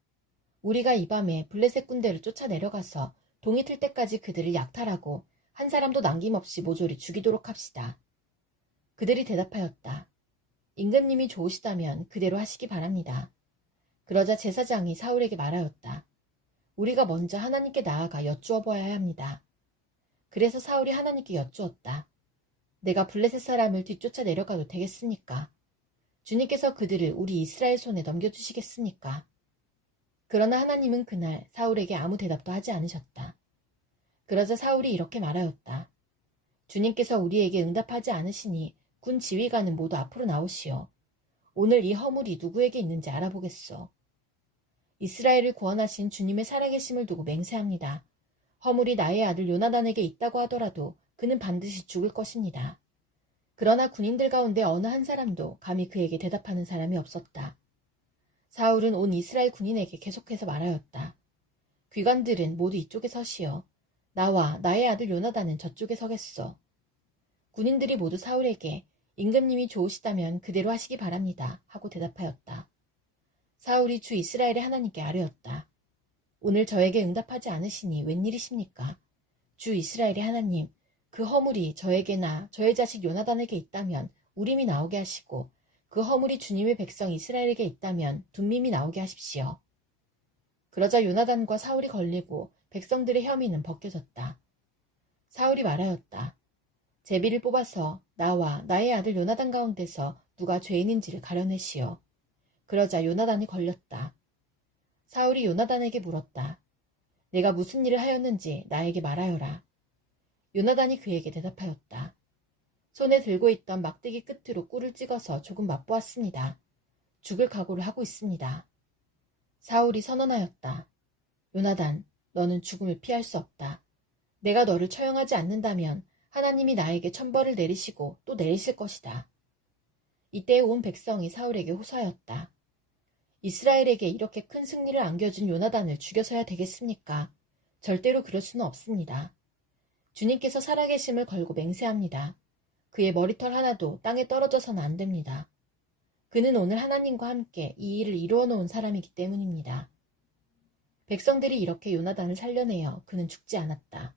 우리가 이 밤에 블레셋 군대를 쫓아 내려가서 동이 틀 때까지 그들을 약탈하고 한 사람도 남김없이 모조리 죽이도록 합시다. 그들이 대답하였다. 임금님이 좋으시다면 그대로 하시기 바랍니다. 그러자 제사장이 사울에게 말하였다. 우리가 먼저 하나님께 나아가 여쭈어 보아야 합니다. 그래서 사울이 하나님께 여쭈었다. 내가 블레셋 사람을 뒤쫓아 내려가도 되겠습니까? 주님께서 그들을 우리 이스라엘 손에 넘겨주시겠습니까? 그러나 하나님은 그날 사울에게 아무 대답도 하지 않으셨다. 그러자 사울이 이렇게 말하였다. 주님께서 우리에게 응답하지 않으시니 군 지휘관은 모두 앞으로 나오시오. 오늘 이 허물이 누구에게 있는지 알아보겠소. 이스라엘을 구원하신 주님의 살아계심을 두고 맹세합니다. 허물이 나의 아들 요나단에게 있다고 하더라도 그는 반드시 죽을 것입니다. 그러나 군인들 가운데 어느 한 사람도 감히 그에게 대답하는 사람이 없었다. 사울은 온 이스라엘 군인에게 계속해서 말하였다. 귀관들은 모두 이쪽에 서시오. 나와 나의 아들 요나단은 저쪽에 서겠소. 군인들이 모두 사울에게 임금님이 좋으시다면 그대로 하시기 바랍니다 하고 대답하였다. 사울이 주 이스라엘의 하나님께 아뢰었다. 오늘 저에게 응답하지 않으시니 웬일이십니까? 주 이스라엘의 하나님, 그 허물이 저에게나 저의 자식 요나단에게 있다면 우림이 나오게 하시고 그 허물이 주님의 백성 이스라엘에게 있다면 둠밈이 나오게 하십시오. 그러자 요나단과 사울이 걸리고 백성들의 혐의는 벗겨졌다. 사울이 말하였다. 제비를 뽑아서 나와 나의 아들 요나단 가운데서 누가 죄인인지를 가려내시오. 그러자 요나단이 걸렸다. 사울이 요나단에게 물었다. 내가 무슨 일을 하였는지 나에게 말하여라. 요나단이 그에게 대답하였다. 손에 들고 있던 막대기 끝으로 꿀을 찍어서 조금 맛보았습니다. 죽을 각오를 하고 있습니다. 사울이 선언하였다. 요나단, 너는 죽음을 피할 수 없다. 내가 너를 처형하지 않는다면 하나님이 나에게 천벌을 내리시고 또 내리실 것이다. 이때 온 백성이 사울에게 호소하였다. 이스라엘에게 이렇게 큰 승리를 안겨준 요나단을 죽여서야 되겠습니까? 절대로 그럴 수는 없습니다. 주님께서 살아계심을 걸고 맹세합니다. 그의 머리털 하나도 땅에 떨어져서는 안 됩니다. 그는 오늘 하나님과 함께 이 일을 이루어 놓은 사람이기 때문입니다. 백성들이 이렇게 요나단을 살려내어 그는 죽지 않았다.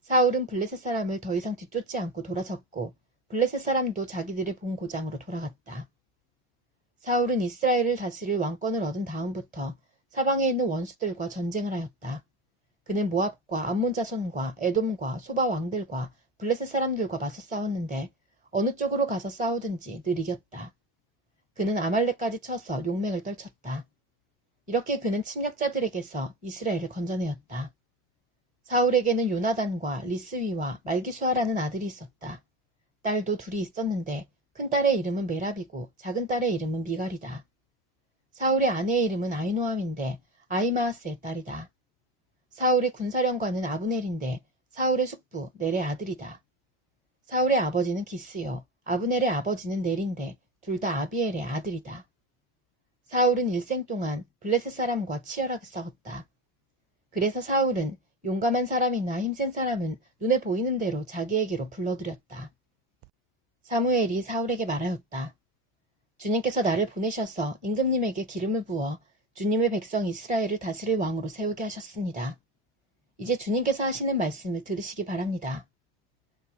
사울은 블레셋 사람을 더 이상 뒤쫓지 않고 돌아섰고 블레셋 사람도 자기들의 본 고장으로 돌아갔다. 사울은 이스라엘을 다스릴 왕권을 얻은 다음부터 사방에 있는 원수들과 전쟁을 하였다. 그는 모압과 암몬 자손과 에돔과 소바 왕들과 블레셋 사람들과 맞서 싸웠는데 어느 쪽으로 가서 싸우든지 늘 이겼다. 그는 아말렉까지 쳐서 용맹을 떨쳤다. 이렇게 그는 침략자들에게서 이스라엘을 건져내었다. 사울에게는 요나단과 리스위와 말기수아라는 아들이 있었다. 딸도 둘이 있었는데 큰딸의 이름은 메랍이고 작은딸의 이름은 미갈이다. 사울의 아내의 이름은 아이노함인데 아히마아스의 딸이다. 사울의 군사령관은 아브넬인데 사울의 숙부 넬의 아들이다. 사울의 아버지는 기스요 아브넬의 아버지는 넬인데 둘 다 아비엘의 아들이다. 사울은 일생 동안 블레셋 사람과 치열하게 싸웠다. 그래서 사울은 용감한 사람이나 힘센 사람은 눈에 보이는 대로 자기에게로 불러들였다. 사무엘이 사울에게 말하였다. 주님께서 나를 보내셔서 임금님에게 기름을 부어 주님의 백성 이스라엘을 다스릴 왕으로 세우게 하셨습니다. 이제 주님께서 하시는 말씀을 들으시기 바랍니다.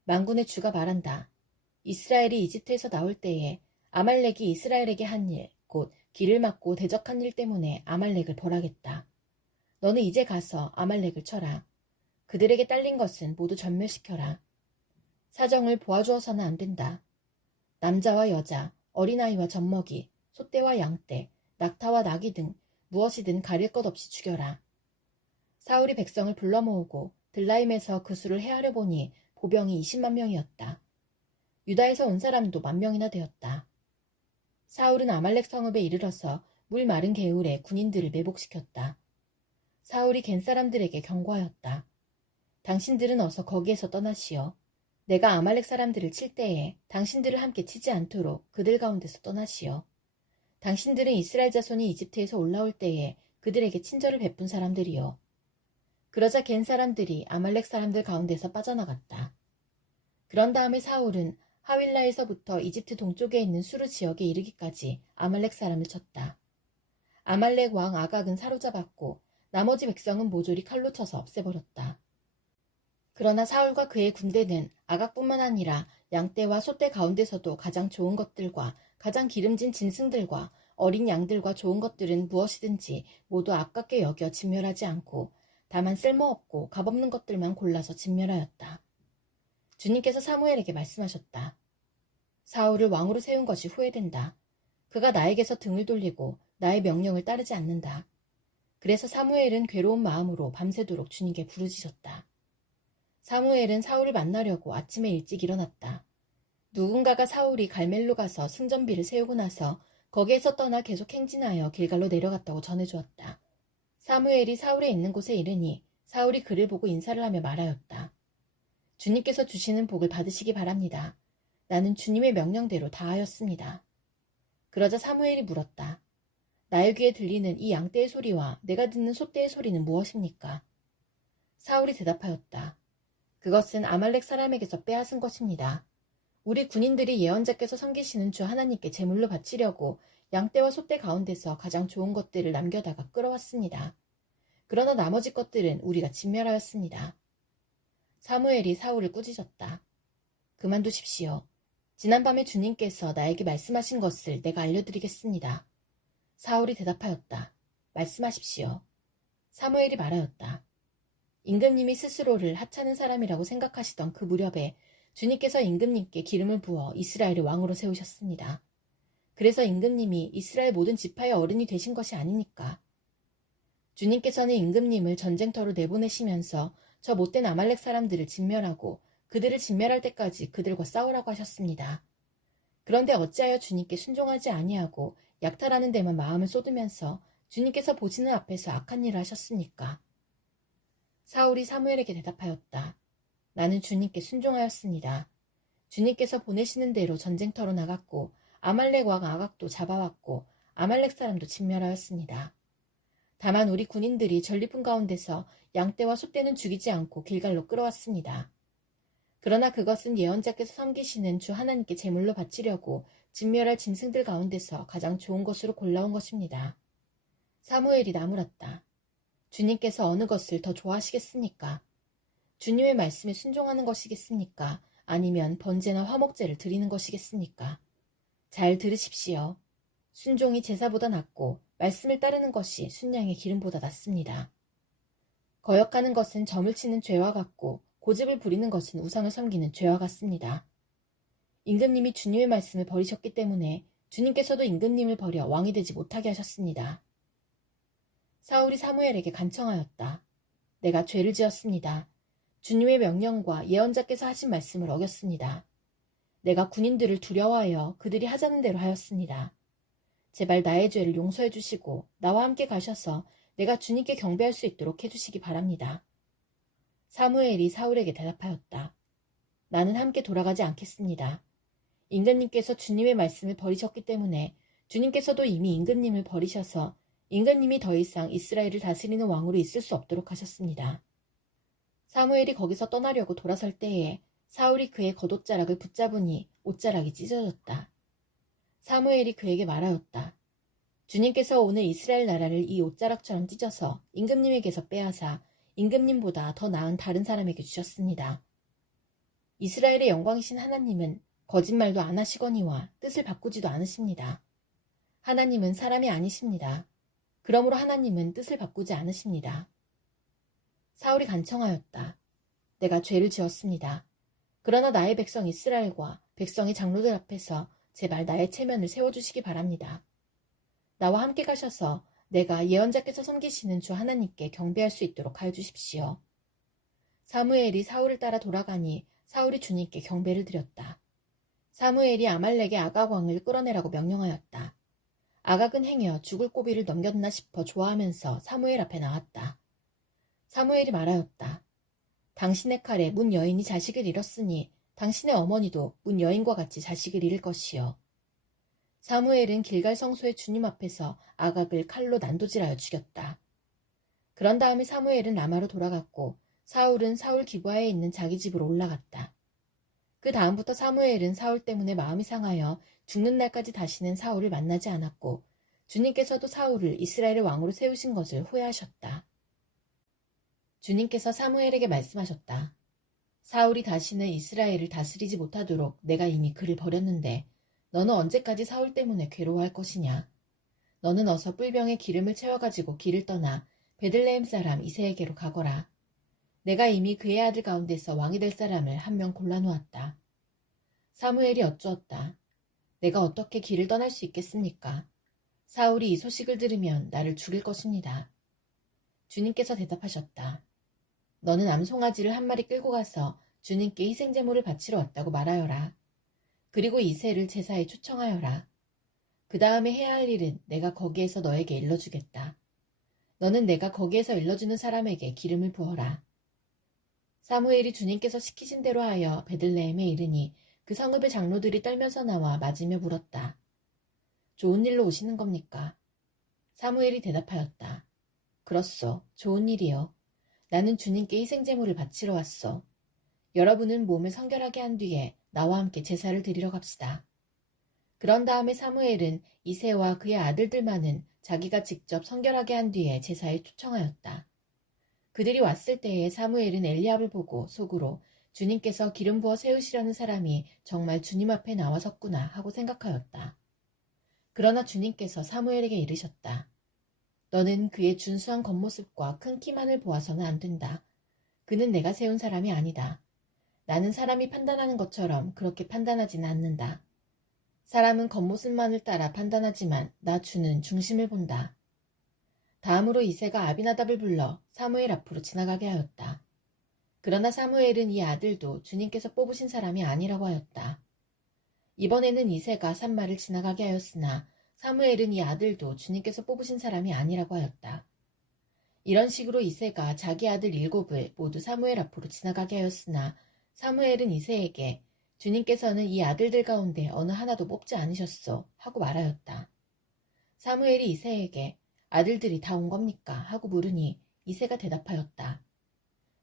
만군의 주가 말한다. 이스라엘이 이집트에서 나올 때에 아말렉이 이스라엘에게 한 일, 곧 길을 막고 대적한 일 때문에 아말렉을 벌하겠다. 너는 이제 가서 아말렉을 쳐라. 그들에게 딸린 것은 모두 전멸시켜라. 사정을 보아주어서는 안 된다. 남자와 여자, 어린아이와 젖먹이, 소떼와 양떼, 낙타와 나귀 등 무엇이든 가릴 것 없이 죽여라. 사울이 백성을 불러 모으고 들라임에서 그 수를 헤아려 보니 보병이 20만 명이었다. 유다에서 온 사람도 10,000명이나 되었다. 사울은 아말렉 성읍에 이르러서 물 마른 개울에 군인들을 매복시켰다. 사울이 겐 사람들에게 경고하였다. 당신들은 어서 거기에서 떠나시오. 내가 아말렉 사람들을 칠 때에 당신들을 함께 치지 않도록 그들 가운데서 떠나시오. 당신들은 이스라엘 자손이 이집트에서 올라올 때에 그들에게 친절을 베푼 사람들이요. 그러자 겐 사람들이 아말렉 사람들 가운데서 빠져나갔다. 그런 다음에 사울은 하윌라에서부터 이집트 동쪽에 있는 수르 지역에 이르기까지 아말렉 사람을 쳤다. 아말렉 왕 아각은 사로잡았고 나머지 백성은 모조리 칼로 쳐서 없애버렸다. 그러나 사울과 그의 군대는 아각뿐만 아니라 양떼와 소떼 가운데서도 가장 좋은 것들과 가장 기름진 짐승들과 어린 양들과 좋은 것들은 무엇이든지 모두 아깝게 여겨 진멸하지 않고 다만 쓸모없고 값없는 것들만 골라서 진멸하였다. 주님께서 사무엘에게 말씀하셨다. 사울을 왕으로 세운 것이 후회된다. 그가 나에게서 등을 돌리고 나의 명령을 따르지 않는다. 그래서 사무엘은 괴로운 마음으로 밤새도록 주님께 부르짖었다. 사무엘은 사울을 만나려고 아침에 일찍 일어났다. 누군가가 사울이 갈멜로 가서 승전비를 세우고 나서 거기에서 떠나 계속 행진하여 길갈로 내려갔다고 전해주었다. 사무엘이 사울에 있는 곳에 이르니 사울이 그를 보고 인사를 하며 말하였다. 주님께서 주시는 복을 받으시기 바랍니다. 나는 주님의 명령대로 다 하였습니다. 그러자 사무엘이 물었다. 나의 귀에 들리는 이 양떼의 소리와 내가 듣는 소떼의 소리는 무엇입니까? 사울이 대답하였다. 그것은 아말렉 사람에게서 빼앗은 것입니다. 우리 군인들이 예언자께서 섬기시는 주 하나님께 제물로 바치려고 양떼와 소떼 가운데서 가장 좋은 것들을 남겨다가 끌어왔습니다. 그러나 나머지 것들은 우리가 진멸하였습니다. 사무엘이 사울을 꾸짖었다. 그만두십시오. 지난밤에 주님께서 나에게 말씀하신 것을 내가 알려드리겠습니다. 사울이 대답하였다. 말씀하십시오. 사무엘이 말하였다. 임금님이 스스로를 하찮은 사람이라고 생각하시던 그 무렵에 주님께서 임금님께 기름을 부어 이스라엘의 왕으로 세우셨습니다. 그래서 임금님이 이스라엘 모든 지파의 어른이 되신 것이 아닙니까? 주님께서는 임금님을 전쟁터로 내보내시면서 저 못된 아말렉 사람들을 진멸하고 그들을 진멸할 때까지 그들과 싸우라고 하셨습니다. 그런데 어찌하여 주님께 순종하지 아니하고 약탈하는 데만 마음을 쏟으면서 주님께서 보시는 앞에서 악한 일을 하셨습니까? 사울이 사무엘에게 대답하였다. 나는 주님께 순종하였습니다. 주님께서 보내시는 대로 전쟁터로 나갔고 아말렉 왕 아각도 잡아왔고 아말렉 사람도 진멸하였습니다. 다만 우리 군인들이 전리품 가운데서 양떼와 소떼는 죽이지 않고 길갈로 끌어왔습니다. 그러나 그것은 예언자께서 섬기시는 주 하나님께 제물로 바치려고 진멸할 짐승들 가운데서 가장 좋은 것으로 골라온 것입니다. 사무엘이 나물었다. 주님께서 어느 것을 더 좋아하시겠습니까? 주님의 말씀에 순종하는 것이겠습니까? 아니면 번제나 화목제를 드리는 것이겠습니까? 잘 들으십시오. 순종이 제사보다 낫고 말씀을 따르는 것이 순양의 기름보다 낫습니다. 거역하는 것은 점을 치는 죄와 같고 고집을 부리는 것은 우상을 섬기는 죄와 같습니다. 임금님이 주님의 말씀을 버리셨기 때문에 주님께서도 임금님을 버려 왕이 되지 못하게 하셨습니다. 사울이 사무엘에게 간청하였다. 내가 죄를 지었습니다. 주님의 명령과 예언자께서 하신 말씀을 어겼습니다. 내가 군인들을 두려워하여 그들이 하자는 대로 하였습니다. 제발 나의 죄를 용서해 주시고 나와 함께 가셔서 내가 주님께 경배할 수 있도록 해주시기 바랍니다. 사무엘이 사울에게 대답하였다. 나는 함께 돌아가지 않겠습니다. 임금님께서 주님의 말씀을 버리셨기 때문에 주님께서도 이미 임금님을 버리셔서 임금님이 더 이상 이스라엘을 다스리는 왕으로 있을 수 없도록 하셨습니다. 사무엘이 거기서 떠나려고 돌아설 때에 사울이 그의 겉옷자락을 붙잡으니 옷자락이 찢어졌다. 사무엘이 그에게 말하였다. 주님께서 오늘 이스라엘 나라를 이 옷자락처럼 찢어서 임금님에게서 빼앗아 임금님보다 더 나은 다른 사람에게 주셨습니다. 이스라엘의 영광이신 하나님은 거짓말도 안 하시거니와 뜻을 바꾸지도 않으십니다. 하나님은 사람이 아니십니다. 그러므로 하나님은 뜻을 바꾸지 않으십니다. 사울이 간청하였다. 내가 죄를 지었습니다. 그러나 나의 백성 이스라엘과 백성의 장로들 앞에서 제발 나의 체면을 세워주시기 바랍니다. 나와 함께 가셔서 내가 예언자께서 섬기시는 주 하나님께 경배할 수 있도록 하여 주십시오. 사무엘이 사울을 따라 돌아가니 사울이 주님께 경배를 드렸다. 사무엘이 아말렉의 아각 왕을 끌어내라고 명령하였다. 아각은 행여 죽을 고비를 넘겼나 싶어 좋아하면서 사무엘 앞에 나왔다. 사무엘이 말하였다. 당신의 칼에 문 여인이 자식을 잃었으니 당신의 어머니도 문 여인과 같이 자식을 잃을 것이요. 사무엘은 길갈 성소의 주님 앞에서 아각을 칼로 난도질하여 죽였다. 그런 다음에 사무엘은 라마로 돌아갔고 사울은 사울 기브아에 있는 자기 집으로 올라갔다. 그 다음부터 사무엘은 사울 때문에 마음이 상하여 죽는 날까지 다시는 사울을 만나지 않았고 주님께서도 사울을 이스라엘의 왕으로 세우신 것을 후회하셨다. 주님께서 사무엘에게 말씀하셨다. 사울이 다시는 이스라엘을 다스리지 못하도록 내가 이미 그를 버렸는데 너는 언제까지 사울 때문에 괴로워할 것이냐. 너는 어서 뿔병에 기름을 채워가지고 길을 떠나 베들레헴 사람 이새에게로 가거라. 내가 이미 그의 아들 가운데서 왕이 될 사람을 한 명 골라놓았다. 사무엘이 여쭈었다. 내가 어떻게 길을 떠날 수 있겠습니까? 사울이 이 소식을 들으면 나를 죽일 것입니다. 주님께서 대답하셨다. 너는 암송아지를 한 마리 끌고 가서 주님께 희생제물을 바치러 왔다고 말하여라. 그리고 이새를 제사에 초청하여라. 그 다음에 해야 할 일은 내가 거기에서 너에게 일러주겠다. 너는 내가 거기에서 일러주는 사람에게 기름을 부어라. 사무엘이 주님께서 시키신 대로 하여 베들레헴에 이르니 그 성읍의 장로들이 떨면서 나와 맞으며 물었다. 좋은 일로 오시는 겁니까? 사무엘이 대답하였다. 그렇소. 좋은 일이요. 나는 주님께 희생제물을 바치러 왔소. 여러분은 몸을 성결하게 한 뒤에 나와 함께 제사를 드리러 갑시다. 그런 다음에 사무엘은 이새와 그의 아들들만은 자기가 직접 성결하게 한 뒤에 제사에 초청하였다. 그들이 왔을 때에 사무엘은 엘리압을 보고 속으로 주님께서 기름 부어 세우시려는 사람이 정말 주님 앞에 나와 섰구나 하고 생각하였다. 그러나 주님께서 사무엘에게 이르셨다. 너는 그의 준수한 겉모습과 큰 키만을 보아서는 안 된다. 그는 내가 세운 사람이 아니다. 나는 사람이 판단하는 것처럼 그렇게 판단하지는 않는다. 사람은 겉모습만을 따라 판단하지만 나 주는 중심을 본다. 다음으로 이새가 아비나답을 불러 사무엘 앞으로 지나가게 하였다. 그러나 사무엘은 이 아들도 주님께서 뽑으신 사람이 아니라고 하였다. 이번에는 이새가 산마를 지나가게 하였으나 사무엘은 이 아들도 주님께서 뽑으신 사람이 아니라고 하였다. 이런 식으로 이새가 자기 아들 7을 모두 사무엘 앞으로 지나가게 하였으나 사무엘은 이새에게 주님께서는 이 아들들 가운데 어느 하나도 뽑지 않으셨소 하고 말하였다. 사무엘이 이새에게 아들들이 다 온 겁니까? 하고 물으니 이새가 대답하였다.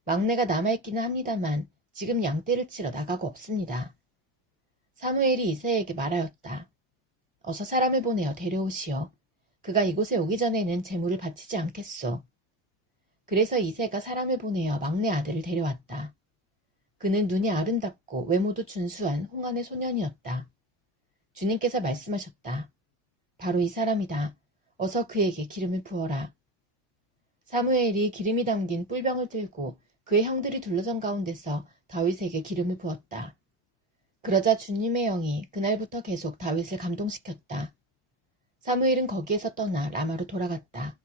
막내가 남아있기는 합니다만 지금 양떼를 치러 나가고 없습니다. 사무엘이 이새에게 말하였다. 어서 사람을 보내어 데려오시오. 그가 이곳에 오기 전에는 제물을 바치지 않겠소. 그래서 이새가 사람을 보내어 막내 아들을 데려왔다. 그는 눈이 아름답고 외모도 준수한 홍안의 소년이었다. 주님께서 말씀하셨다. 바로 이 사람이다. 어서 그에게 기름을 부어라. 사무엘이 기름이 담긴 뿔병을 들고 그의 형들이 둘러선 가운데서 다윗에게 기름을 부었다. 그러자 주님의 영이 그날부터 계속 다윗을 감동시켰다. 사무엘은 거기에서 떠나 라마로 돌아갔다.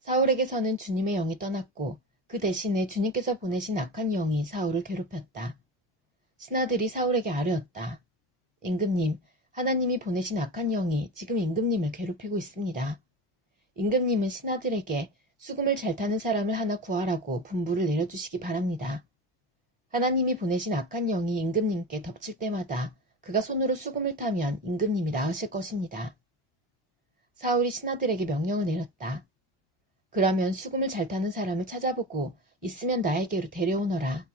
사울에게서는 주님의 영이 떠났고 그 대신에 주님께서 보내신 악한 영이 사울을 괴롭혔다. 신하들이 사울에게 아뢰었다. 임금님, 하나님이 보내신 악한 영이 지금 임금님을 괴롭히고 있습니다. 임금님은 신하들에게 수금을 잘 타는 사람을 하나 구하라고 분부를 내려주시기 바랍니다. 하나님이 보내신 악한 영이 임금님께 덮칠 때마다 그가 손으로 수금을 타면 임금님이 나으실 것입니다. 사울이 신하들에게 명령을 내렸다. 그러면 수금을 잘 타는 사람을 찾아보고 있으면 나에게로 데려오너라.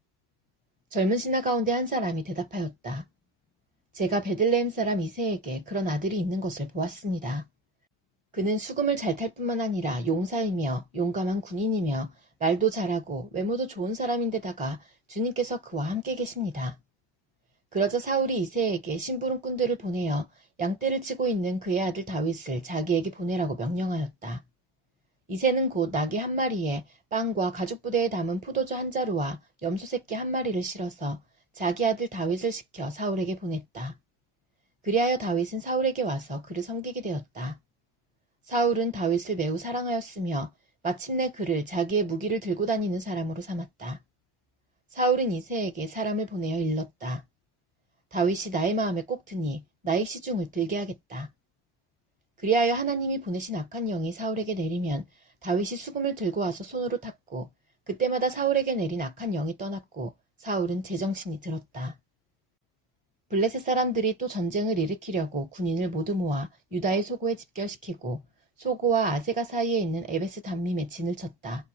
젊은 신하 가운데 한 사람이 대답하였다. 제가 베들레헴 사람 이새에게 그런 아들이 있는 것을 보았습니다. 그는 수금을 잘 탈 뿐만 아니라 용사이며 용감한 군인이며 말도 잘하고 외모도 좋은 사람인데다가 주님께서 그와 함께 계십니다. 그러자 사울이 이새에게 심부름꾼들을 보내어 양떼를 치고 있는 그의 아들 다윗을 자기에게 보내라고 명령하였다. 이새는 곧 나귀 한 마리에 빵과 가죽부대에 담은 포도주 한 자루와 염소 새끼 한 마리를 실어서 자기 아들 다윗을 시켜 사울에게 보냈다. 그리하여 다윗은 사울에게 와서 그를 섬기게 되었다. 사울은 다윗을 매우 사랑하였으며 마침내 그를 자기의 무기를 들고 다니는 사람으로 삼았다. 사울은 이새에게 사람을 보내어 일렀다. 다윗이 나의 마음에 꼭 드니 나의 시중을 들게 하겠다. 그리하여 하나님이 보내신 악한 영이 사울에게 내리면 다윗이 수금을 들고 와서 손으로 탔고 그때마다 사울에게 내린 악한 영이 떠났고 사울은 제정신이 들었다. 블레셋 사람들이 또 전쟁을 일으키려고 군인을 모두 모아 유다의 소고에 집결시키고 소고와 아세가 사이에 있는 에베스 담밈에 진을 쳤다.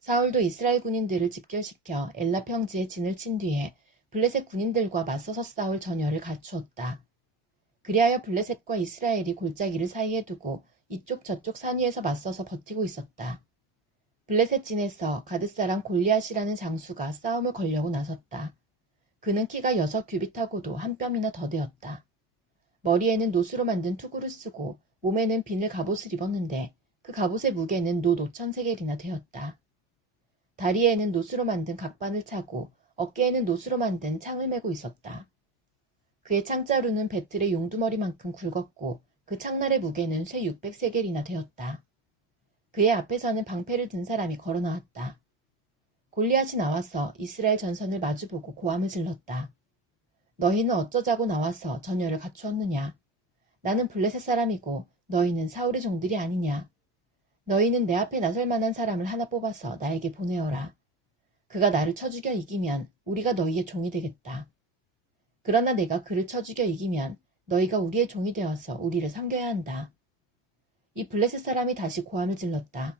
사울도 이스라엘 군인들을 집결시켜 엘라 평지에 진을 친 뒤에 블레셋 군인들과 맞서서 싸울 전열을 갖추었다. 그리하여 블레셋과 이스라엘이 골짜기를 사이에 두고 이쪽 저쪽 산 위에서 맞서서 버티고 있었다. 블레셋 진에서 가드사람 골리앗이라는 장수가 싸움을 걸려고 나섰다. 그는 키가 6규빗하고도 한 뼘이나 더 되었다. 머리에는 노수로 만든 투구를 쓰고 몸에는 비늘 갑옷을 입었는데 그 갑옷의 무게는 노 5,000세겔이나 되었다. 다리에는 노수로 만든 각반을 차고 어깨에는 노수로 만든 창을 메고 있었다. 그의 창자루는 배틀의 용두머리만큼 굵었고 그 창날의 무게는 쇠 600세겔이나 되었다. 그의 앞에서는 방패를 든 사람이 걸어 나왔다. 골리앗이 나와서 이스라엘 전선을 마주보고 고함을 질렀다. 너희는 어쩌자고 나와서 전열을 갖추었느냐? 나는 블레셋 사람이고 너희는 사울의 종들이 아니냐. 너희는 내 앞에 나설 만한 사람을 하나 뽑아서 나에게 보내어라. 그가 나를 쳐 죽여 이기면 우리가 너희의 종이 되겠다. 그러나 내가 그를 쳐 죽여 이기면 너희가 우리의 종이 되어서 우리를 섬겨야 한다. 이 블레셋 사람이 다시 고함을 질렀다.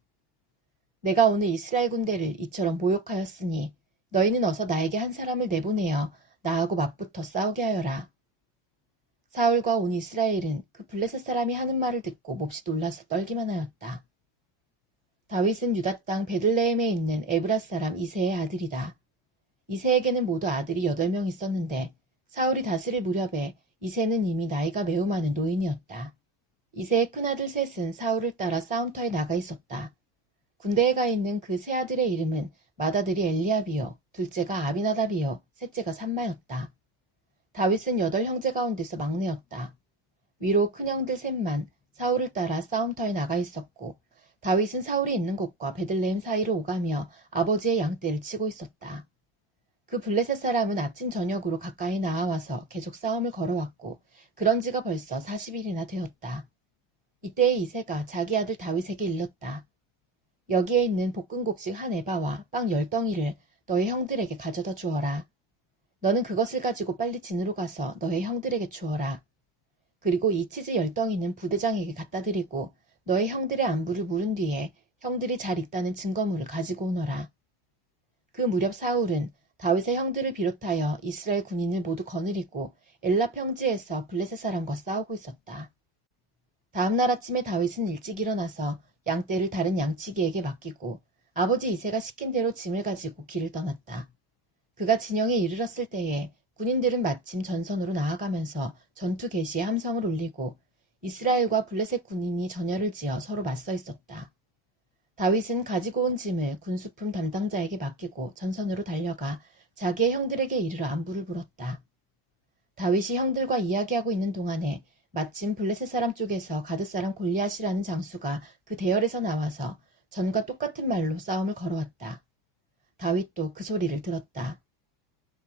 내가 오늘 이스라엘 군대를 이처럼 모욕하였으니 너희는 어서 나에게 한 사람을 내보내어 나하고 맞붙어 싸우게 하여라. 사울과 온 이스라엘은 그 블레셋 사람이 하는 말을 듣고 몹시 놀라서 떨기만 하였다. 다윗은 유다 땅 베들레헴에 있는 에브라 사람 이새의 아들이다. 이새에게는 모두 아들이 8명 있었는데 사울이 다스릴 무렵에 이새는 이미 나이가 매우 많은 노인이었다. 이새의 큰아들 셋은 사울을 따라 싸움터에 나가 있었다. 군대에 가 있는 그 세 아들의 이름은 맏아들이 엘리압이요, 둘째가 아비나답이요, 셋째가 삼마였다. 다윗은 8형제 가운데서 막내였다. 위로 큰형들 셋만 사울을 따라 싸움터에 나가 있었고 다윗은 사울이 있는 곳과 베들레헴 사이를 오가며 아버지의 양떼를 치고 있었다. 그 블레셋 사람은 아침 저녁으로 가까이 나아와서 계속 싸움을 걸어왔고 그런 지가 벌써 40일이나 되었다. 이때에 이새가 자기 아들 다윗에게 일렀다. 여기에 있는 볶은 곡식 한 에바와 빵 10덩이를 너의 형들에게 가져다 주어라. 너는 그것을 가지고 빨리 진으로 가서 너의 형들에게 주어라. 그리고 이 치즈 10덩이는 부대장에게 갖다 드리고 너의 형들의 안부를 물은 뒤에 형들이 잘 있다는 증거물을 가지고 오너라. 그 무렵 사울은 다윗의 형들을 비롯하여 이스라엘 군인을 모두 거느리고 엘라 평지에서 블레셋 사람과 싸우고 있었다. 다음 날 아침에 다윗은 일찍 일어나서 양떼를 다른 양치기에게 맡기고 아버지 이새가 시킨 대로 짐을 가지고 길을 떠났다. 그가 진영에 이르렀을 때에 군인들은 마침 전선으로 나아가면서 전투 개시에 함성을 울리고 이스라엘과 블레셋 군인이 전열을 지어 서로 맞서 있었다. 다윗은 가지고 온 짐을 군수품 담당자에게 맡기고 전선으로 달려가 자기의 형들에게 이르러 안부를 물었다. 다윗이 형들과 이야기하고 있는 동안에 마침 블레셋 사람 쪽에서 가드 사람 골리앗이라는 장수가 그 대열에서 나와서 전과 똑같은 말로 싸움을 걸어왔다. 다윗도 그 소리를 들었다.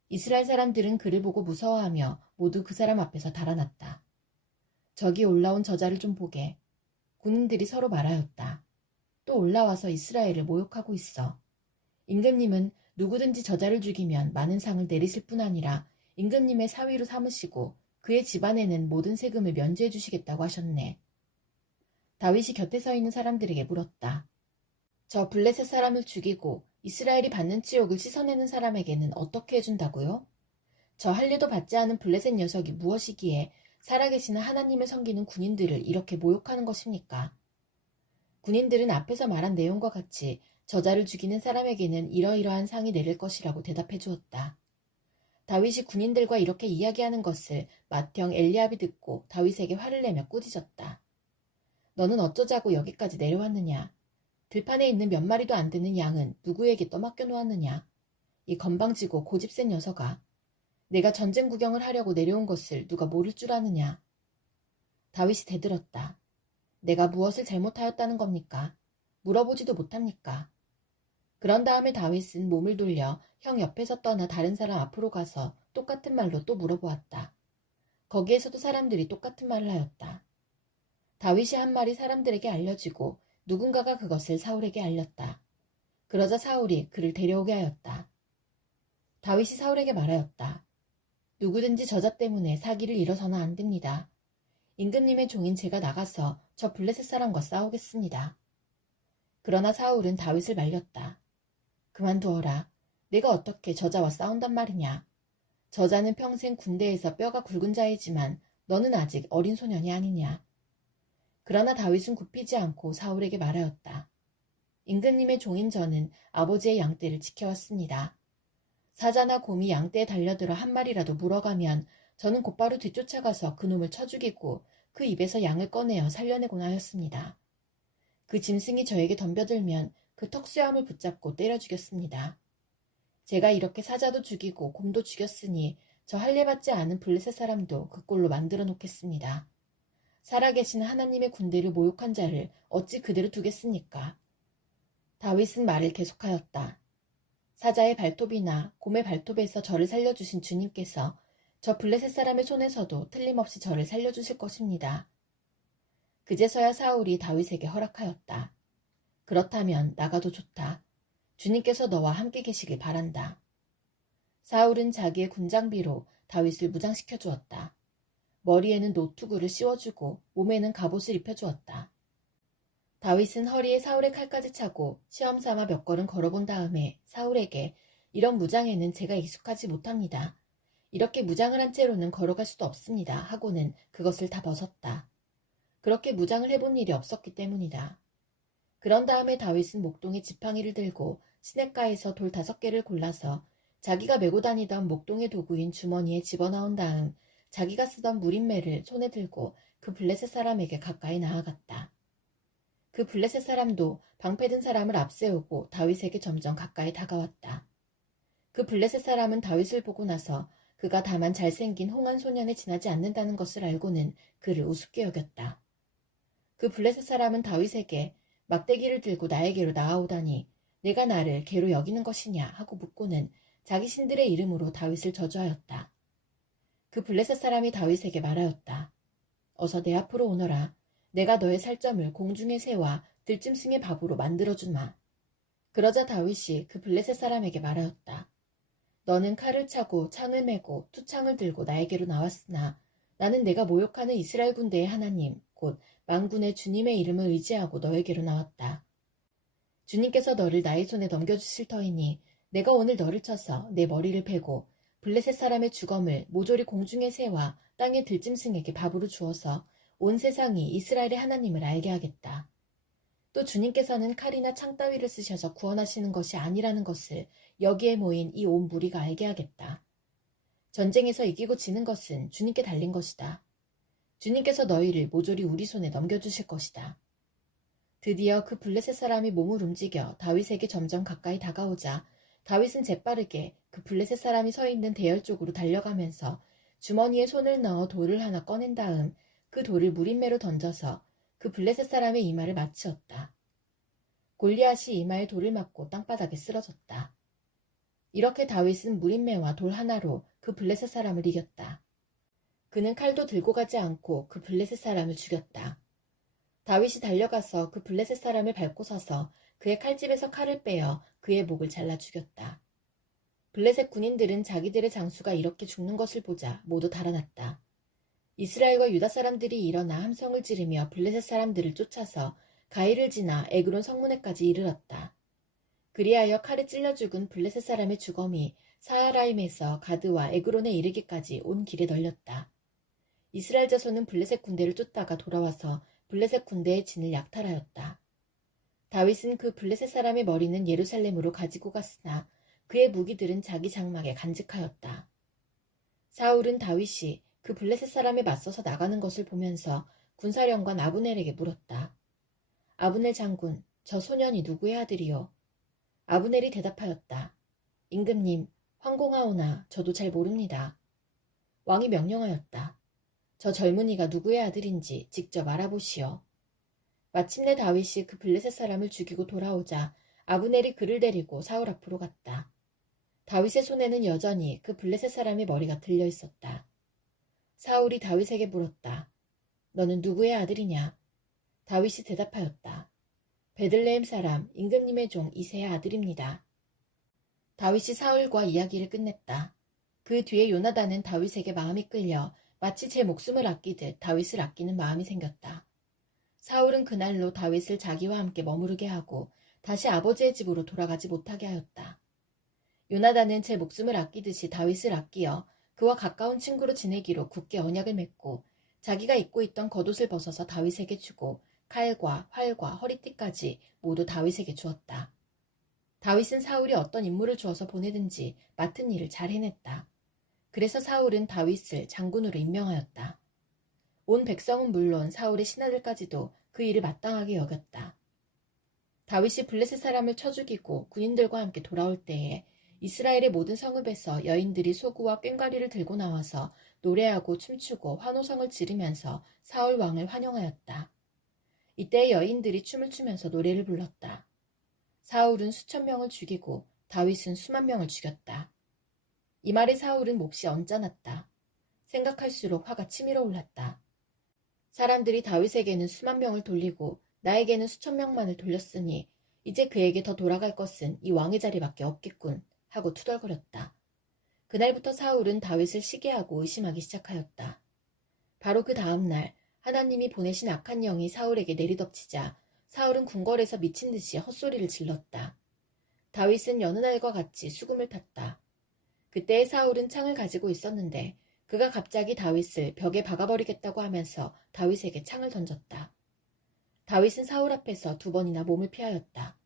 이스라엘 사람들은 그를 보고 무서워하며 모두 그 사람 앞에서 달아났다. 저기 올라온 저자를 좀 보게. 군인들이 서로 말하였다. 또 올라와서 이스라엘을 모욕하고 있어. 임금님은 누구든지 저자를 죽이면 많은 상을 내리실 뿐 아니라 임금님의 사위로 삼으시고 그의 집안에는 모든 세금을 면제해 주시겠다고 하셨네. 다윗이 곁에 서 있는 사람들에게 물었다. 저 블레셋 사람을 죽이고 이스라엘이 받는 치욕을 씻어내는 사람에게는 어떻게 해준다고요? 저 할례도 받지 않은 블레셋 녀석이 무엇이기에 살아계시는 하나님을 섬기는 군인들을 이렇게 모욕하는 것입니까? 군인들은 앞에서 말한 내용과 같이 저자를 죽이는 사람에게는 이러이러한 상이 내릴 것이라고 대답해 주었다. 다윗이 군인들과 이렇게 이야기하는 것을 맏형 엘리압이 듣고 다윗에게 화를 내며 꾸짖었다. 너는 어쩌자고 여기까지 내려왔느냐? 들판에 있는 몇 마리도 안 되는 양은 누구에게 떠맡겨 놓았느냐? 이 건방지고 고집센 녀석아. 내가 전쟁 구경을 하려고 내려온 것을 누가 모를 줄 아느냐? 다윗이 대들었다. 내가 무엇을 잘못하였다는 겁니까? 물어보지도 못합니까? 그런 다음에 다윗은 몸을 돌려 형 옆에서 떠나 다른 사람 앞으로 가서 똑같은 말로 또 물어보았다. 거기에서도 사람들이 똑같은 말을 하였다. 다윗이 한 말이 사람들에게 알려지고 누군가가 그것을 사울에게 알렸다. 그러자 사울이 그를 데려오게 하였다. 다윗이 사울에게 말하였다. 누구든지 저자 때문에 사기를 일어서는 안 됩니다. 임금님의 종인 제가 나가서 저 블레셋 사람과 싸우겠습니다. 그러나 사울은 다윗을 말렸다. 그만두어라. 내가 어떻게 저자와 싸운단 말이냐. 저자는 평생 군대에서 뼈가 굵은 자이지만 너는 아직 어린 소년이 아니냐. 그러나 다윗은 굽히지 않고 사울에게 말하였다. 임금님의 종인 저는 아버지의 양떼를 지켜왔습니다. 사자나 곰이 양떼에 달려들어 한 마리라도 물어가면 저는 곧바로 뒤쫓아가서 그놈을 쳐 죽이고 그 입에서 양을 꺼내어 살려내곤 하였습니다. 그 짐승이 저에게 덤벼들면 그 턱수염을 붙잡고 때려 죽였습니다. 제가 이렇게 사자도 죽이고 곰도 죽였으니 저 할례받지 않은 블레셋 사람도 그 꼴로 만들어 놓겠습니다. 살아계시는 하나님의 군대를 모욕한 자를 어찌 그대로 두겠습니까? 다윗은 말을 계속하였다. 사자의 발톱이나 곰의 발톱에서 저를 살려주신 주님께서 저 블레셋 사람의 손에서도 틀림없이 저를 살려주실 것입니다. 그제서야 사울이 다윗에게 허락하였다. 그렇다면 나가도 좋다. 주님께서 너와 함께 계시길 바란다. 사울은 자기의 군장비로 다윗을 무장시켜 주었다. 머리에는 노투구를 씌워주고 몸에는 갑옷을 입혀주었다. 다윗은 허리에 사울의 칼까지 차고 시험삼아 몇 걸음 걸어본 다음에 사울에게 이런 무장에는 제가 익숙하지 못합니다. 이렇게 무장을 한 채로는 걸어갈 수도 없습니다. 하고는 그것을 다 벗었다. 그렇게 무장을 해본 일이 없었기 때문이다. 그런 다음에 다윗은 목동에 지팡이를 들고 시냇가에서 돌 5개를 골라서 자기가 메고 다니던 목동의 도구인 주머니에 집어넣은 다음 자기가 쓰던 무림매를 손에 들고 그 블레셋 사람에게 가까이 나아갔다. 그 블레셋 사람도 방패든 사람을 앞세우고 다윗에게 점점 가까이 다가왔다. 그 블레셋 사람은 다윗을 보고 나서 그가 다만 잘생긴 홍한 소년에 지나지 않는다는 것을 알고는 그를 우습게 여겼다. 그 블레셋 사람은 다윗에게 막대기를 들고 나에게로 나아오다니 내가 나를 개로 여기는 것이냐 하고 묻고는 자기 신들의 이름으로 다윗을 저주하였다. 그 블레셋 사람이 다윗에게 말하였다. 어서 내 앞으로 오너라. 내가 너의 살점을 공중의 새와 들짐승의 밥으로 만들어주마. 그러자 다윗이 그 블레셋 사람에게 말하였다. 너는 칼을 차고 창을 메고 투창을 들고 나에게로 나왔으나 나는 내가 모욕하는 이스라엘 군대의 하나님 곧 만군의 주님의 이름을 의지하고 너에게로 나왔다. 주님께서 너를 나의 손에 넘겨주실 터이니 내가 오늘 너를 쳐서 내 머리를 베고 블레셋 사람의 주검을 모조리 공중의 새와 땅의 들짐승에게 밥으로 주어서 온 세상이 이스라엘의 하나님을 알게 하겠다. 또 주님께서는 칼이나 창 따위를 쓰셔서 구원하시는 것이 아니라는 것을 여기에 모인 이 온 무리가 알게 하겠다. 전쟁에서 이기고 지는 것은 주님께 달린 것이다. 주님께서 너희를 모조리 우리 손에 넘겨주실 것이다. 드디어 그 블레셋 사람이 몸을 움직여 다윗에게 점점 가까이 다가오자 다윗은 재빠르게 그 블레셋 사람이 서 있는 대열 쪽으로 달려가면서 주머니에 손을 넣어 돌을 하나 꺼낸 다음 그 돌을 무림매로 던져서 그 블레셋 사람의 이마를 맞추었다. 골리앗이 이마에 돌을 맞고 땅바닥에 쓰러졌다. 이렇게 다윗은 무림매와 돌 하나로 그 블레셋 사람을 이겼다. 그는 칼도 들고 가지 않고 그 블레셋 사람을 죽였다. 다윗이 달려가서 그 블레셋 사람을 밟고 서서 그의 칼집에서 칼을 빼어 그의 목을 잘라 죽였다. 블레셋 군인들은 자기들의 장수가 이렇게 죽는 것을 보자 모두 달아났다. 이스라엘과 유다 사람들이 일어나 함성을 지르며 블레셋 사람들을 쫓아서 가이를 지나 에그론 성문에까지 이르렀다. 그리하여 칼에 찔려 죽은 블레셋 사람의 주검이 사하라임에서 가드와 에그론에 이르기까지 온 길에 널렸다. 이스라엘 자손은 블레셋 군대를 쫓다가 돌아와서 블레셋 군대의 진을 약탈하였다. 다윗은 그 블레셋 사람의 머리는 예루살렘으로 가지고 갔으나 그의 무기들은 자기 장막에 간직하였다. 사울은 다윗이 그 블레셋 사람에 맞서서 나가는 것을 보면서 군사령관 아브넬에게 물었다. 아브넬 장군, 저 소년이 누구의 아들이요? 아브넬이 대답하였다. 임금님, 황공하오나 저도 잘 모릅니다. 왕이 명령하였다. 저 젊은이가 누구의 아들인지 직접 알아보시오. 마침내 다윗이 그 블레셋 사람을 죽이고 돌아오자 아브넬이 그를 데리고 사울 앞으로 갔다. 다윗의 손에는 여전히 그 블레셋 사람의 머리가 들려 있었다. 사울이 다윗에게 물었다. 너는 누구의 아들이냐? 다윗이 대답하였다. 베들레헴 사람 임금님의 종 이새의 아들입니다. 다윗이 사울과 이야기를 끝냈다. 그 뒤에 요나단은 다윗에게 마음이 끌려 마치 제 목숨을 아끼듯 다윗을 아끼는 마음이 생겼다. 사울은 그날로 다윗을 자기와 함께 머무르게 하고 다시 아버지의 집으로 돌아가지 못하게 하였다. 요나단은 제 목숨을 아끼듯이 다윗을 아끼어 그와 가까운 친구로 지내기로 굳게 언약을 맺고 자기가 입고 있던 겉옷을 벗어서 다윗에게 주고 칼과 활과 허리띠까지 모두 다윗에게 주었다. 다윗은 사울이 어떤 임무를 주어서 보내든지 맡은 일을 잘 해냈다. 그래서 사울은 다윗을 장군으로 임명하였다. 온 백성은 물론 사울의 신하들까지도 그 일을 마땅하게 여겼다. 다윗이 블레셋 사람을 쳐 죽이고 군인들과 함께 돌아올 때에 이스라엘의 모든 성읍에서 여인들이 소구와 꽹과리를 들고 나와서 노래하고 춤추고 환호성을 지르면서 사울 왕을 환영하였다. 이때 여인들이 춤을 추면서 노래를 불렀다. 사울은 수천 명을 죽이고 다윗은 수만 명을 죽였다. 이 말에 사울은 몹시 언짢았다. 생각할수록 화가 치밀어 올랐다. 사람들이 다윗에게는 수만 명을 돌리고 나에게는 수천 명만을 돌렸으니 이제 그에게 더 돌아갈 것은 이 왕의 자리밖에 없겠군 하고 투덜거렸다. 그날부터 사울은 다윗을 시기하고 의심하기 시작하였다. 바로 그 다음날 하나님이 보내신 악한 영이 사울에게 내리덮치자 사울은 궁궐에서 미친 듯이 헛소리를 질렀다. 다윗은 여느 날과 같이 수금을 탔다. 그때의 사울은 창을 가지고 있었는데 그가 갑자기 다윗을 벽에 박아버리겠다고 하면서 다윗에게 창을 던졌다. 다윗은 사울 앞에서 2번이나 몸을 피하였다.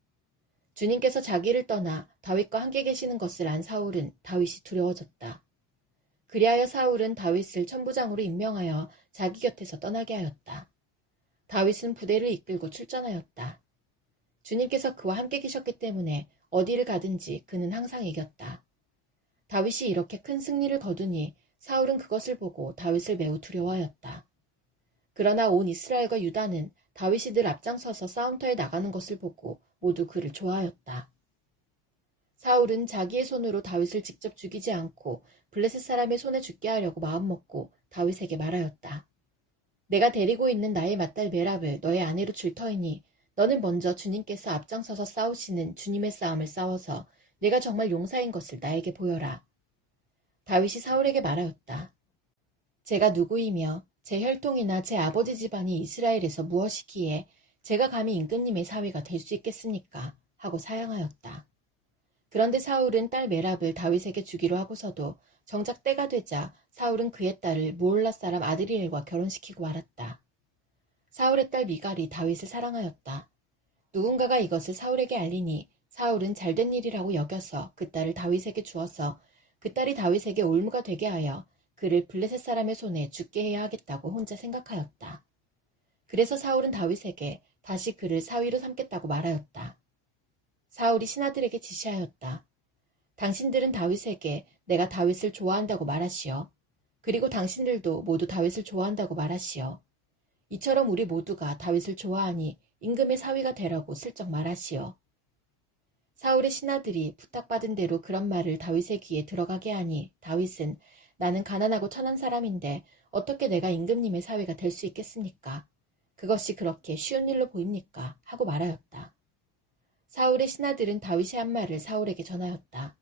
주님께서 자기를 떠나 다윗과 함께 계시는 것을 안 사울은 다윗이 두려워졌다. 그리하여 사울은 다윗을 천부장으로 임명하여 자기 곁에서 떠나게 하였다. 다윗은 부대를 이끌고 출전하였다. 주님께서 그와 함께 계셨기 때문에 어디를 가든지 그는 항상 이겼다. 다윗이 이렇게 큰 승리를 거두니 사울은 그것을 보고 다윗을 매우 두려워하였다. 그러나 온 이스라엘과 유다는 다윗이 늘 앞장서서 싸움터에 나가는 것을 보고 모두 그를 좋아하였다. 사울은 자기의 손으로 다윗을 직접 죽이지 않고 블레셋 사람의 손에 죽게 하려고 마음먹고 다윗에게 말하였다. 내가 데리고 있는 나의 맏딸 메랍을 너의 아내로 줄 터이니 너는 먼저 주님께서 앞장서서 싸우시는 주님의 싸움을 싸워서 내가 정말 용사인 것을 나에게 보여라. 다윗이 사울에게 말하였다. 제가 누구이며 제 혈통이나 제 아버지 집안이 이스라엘에서 무엇이기에 제가 감히 임금님의 사위가 될 수 있겠습니까? 하고 사양하였다. 그런데 사울은 딸 메랍을 다윗에게 주기로 하고서도 정작 때가 되자 사울은 그의 딸을 무올라 사람 아드리엘과 결혼시키고 말았다. 사울의 딸 미갈이 다윗을 사랑하였다. 누군가가 이것을 사울에게 알리니 사울은 잘된 일이라고 여겨서 그 딸을 다윗에게 주어서 그 딸이 다윗에게 올무가 되게 하여 그를 블레셋 사람의 손에 죽게 해야 하겠다고 혼자 생각하였다. 그래서 사울은 다윗에게 다시 그를 사위로 삼겠다고 말하였다. 사울이 신하들에게 지시하였다. 당신들은 다윗에게 내가 다윗을 좋아한다고 말하시오. 그리고 당신들도 모두 다윗을 좋아한다고 말하시오. 이처럼 우리 모두가 다윗을 좋아하니 임금의 사위가 되라고 슬쩍 말하시오. 사울의 신하들이 부탁받은 대로 그런 말을 다윗의 귀에 들어가게 하니 다윗은 나는 가난하고 천한 사람인데 어떻게 내가 임금님의 사위가 될 수 있겠습니까? 그것이 그렇게 쉬운 일로 보입니까? 하고 말하였다. 사울의 신하들은 다윗이 한 말을 사울에게 전하였다.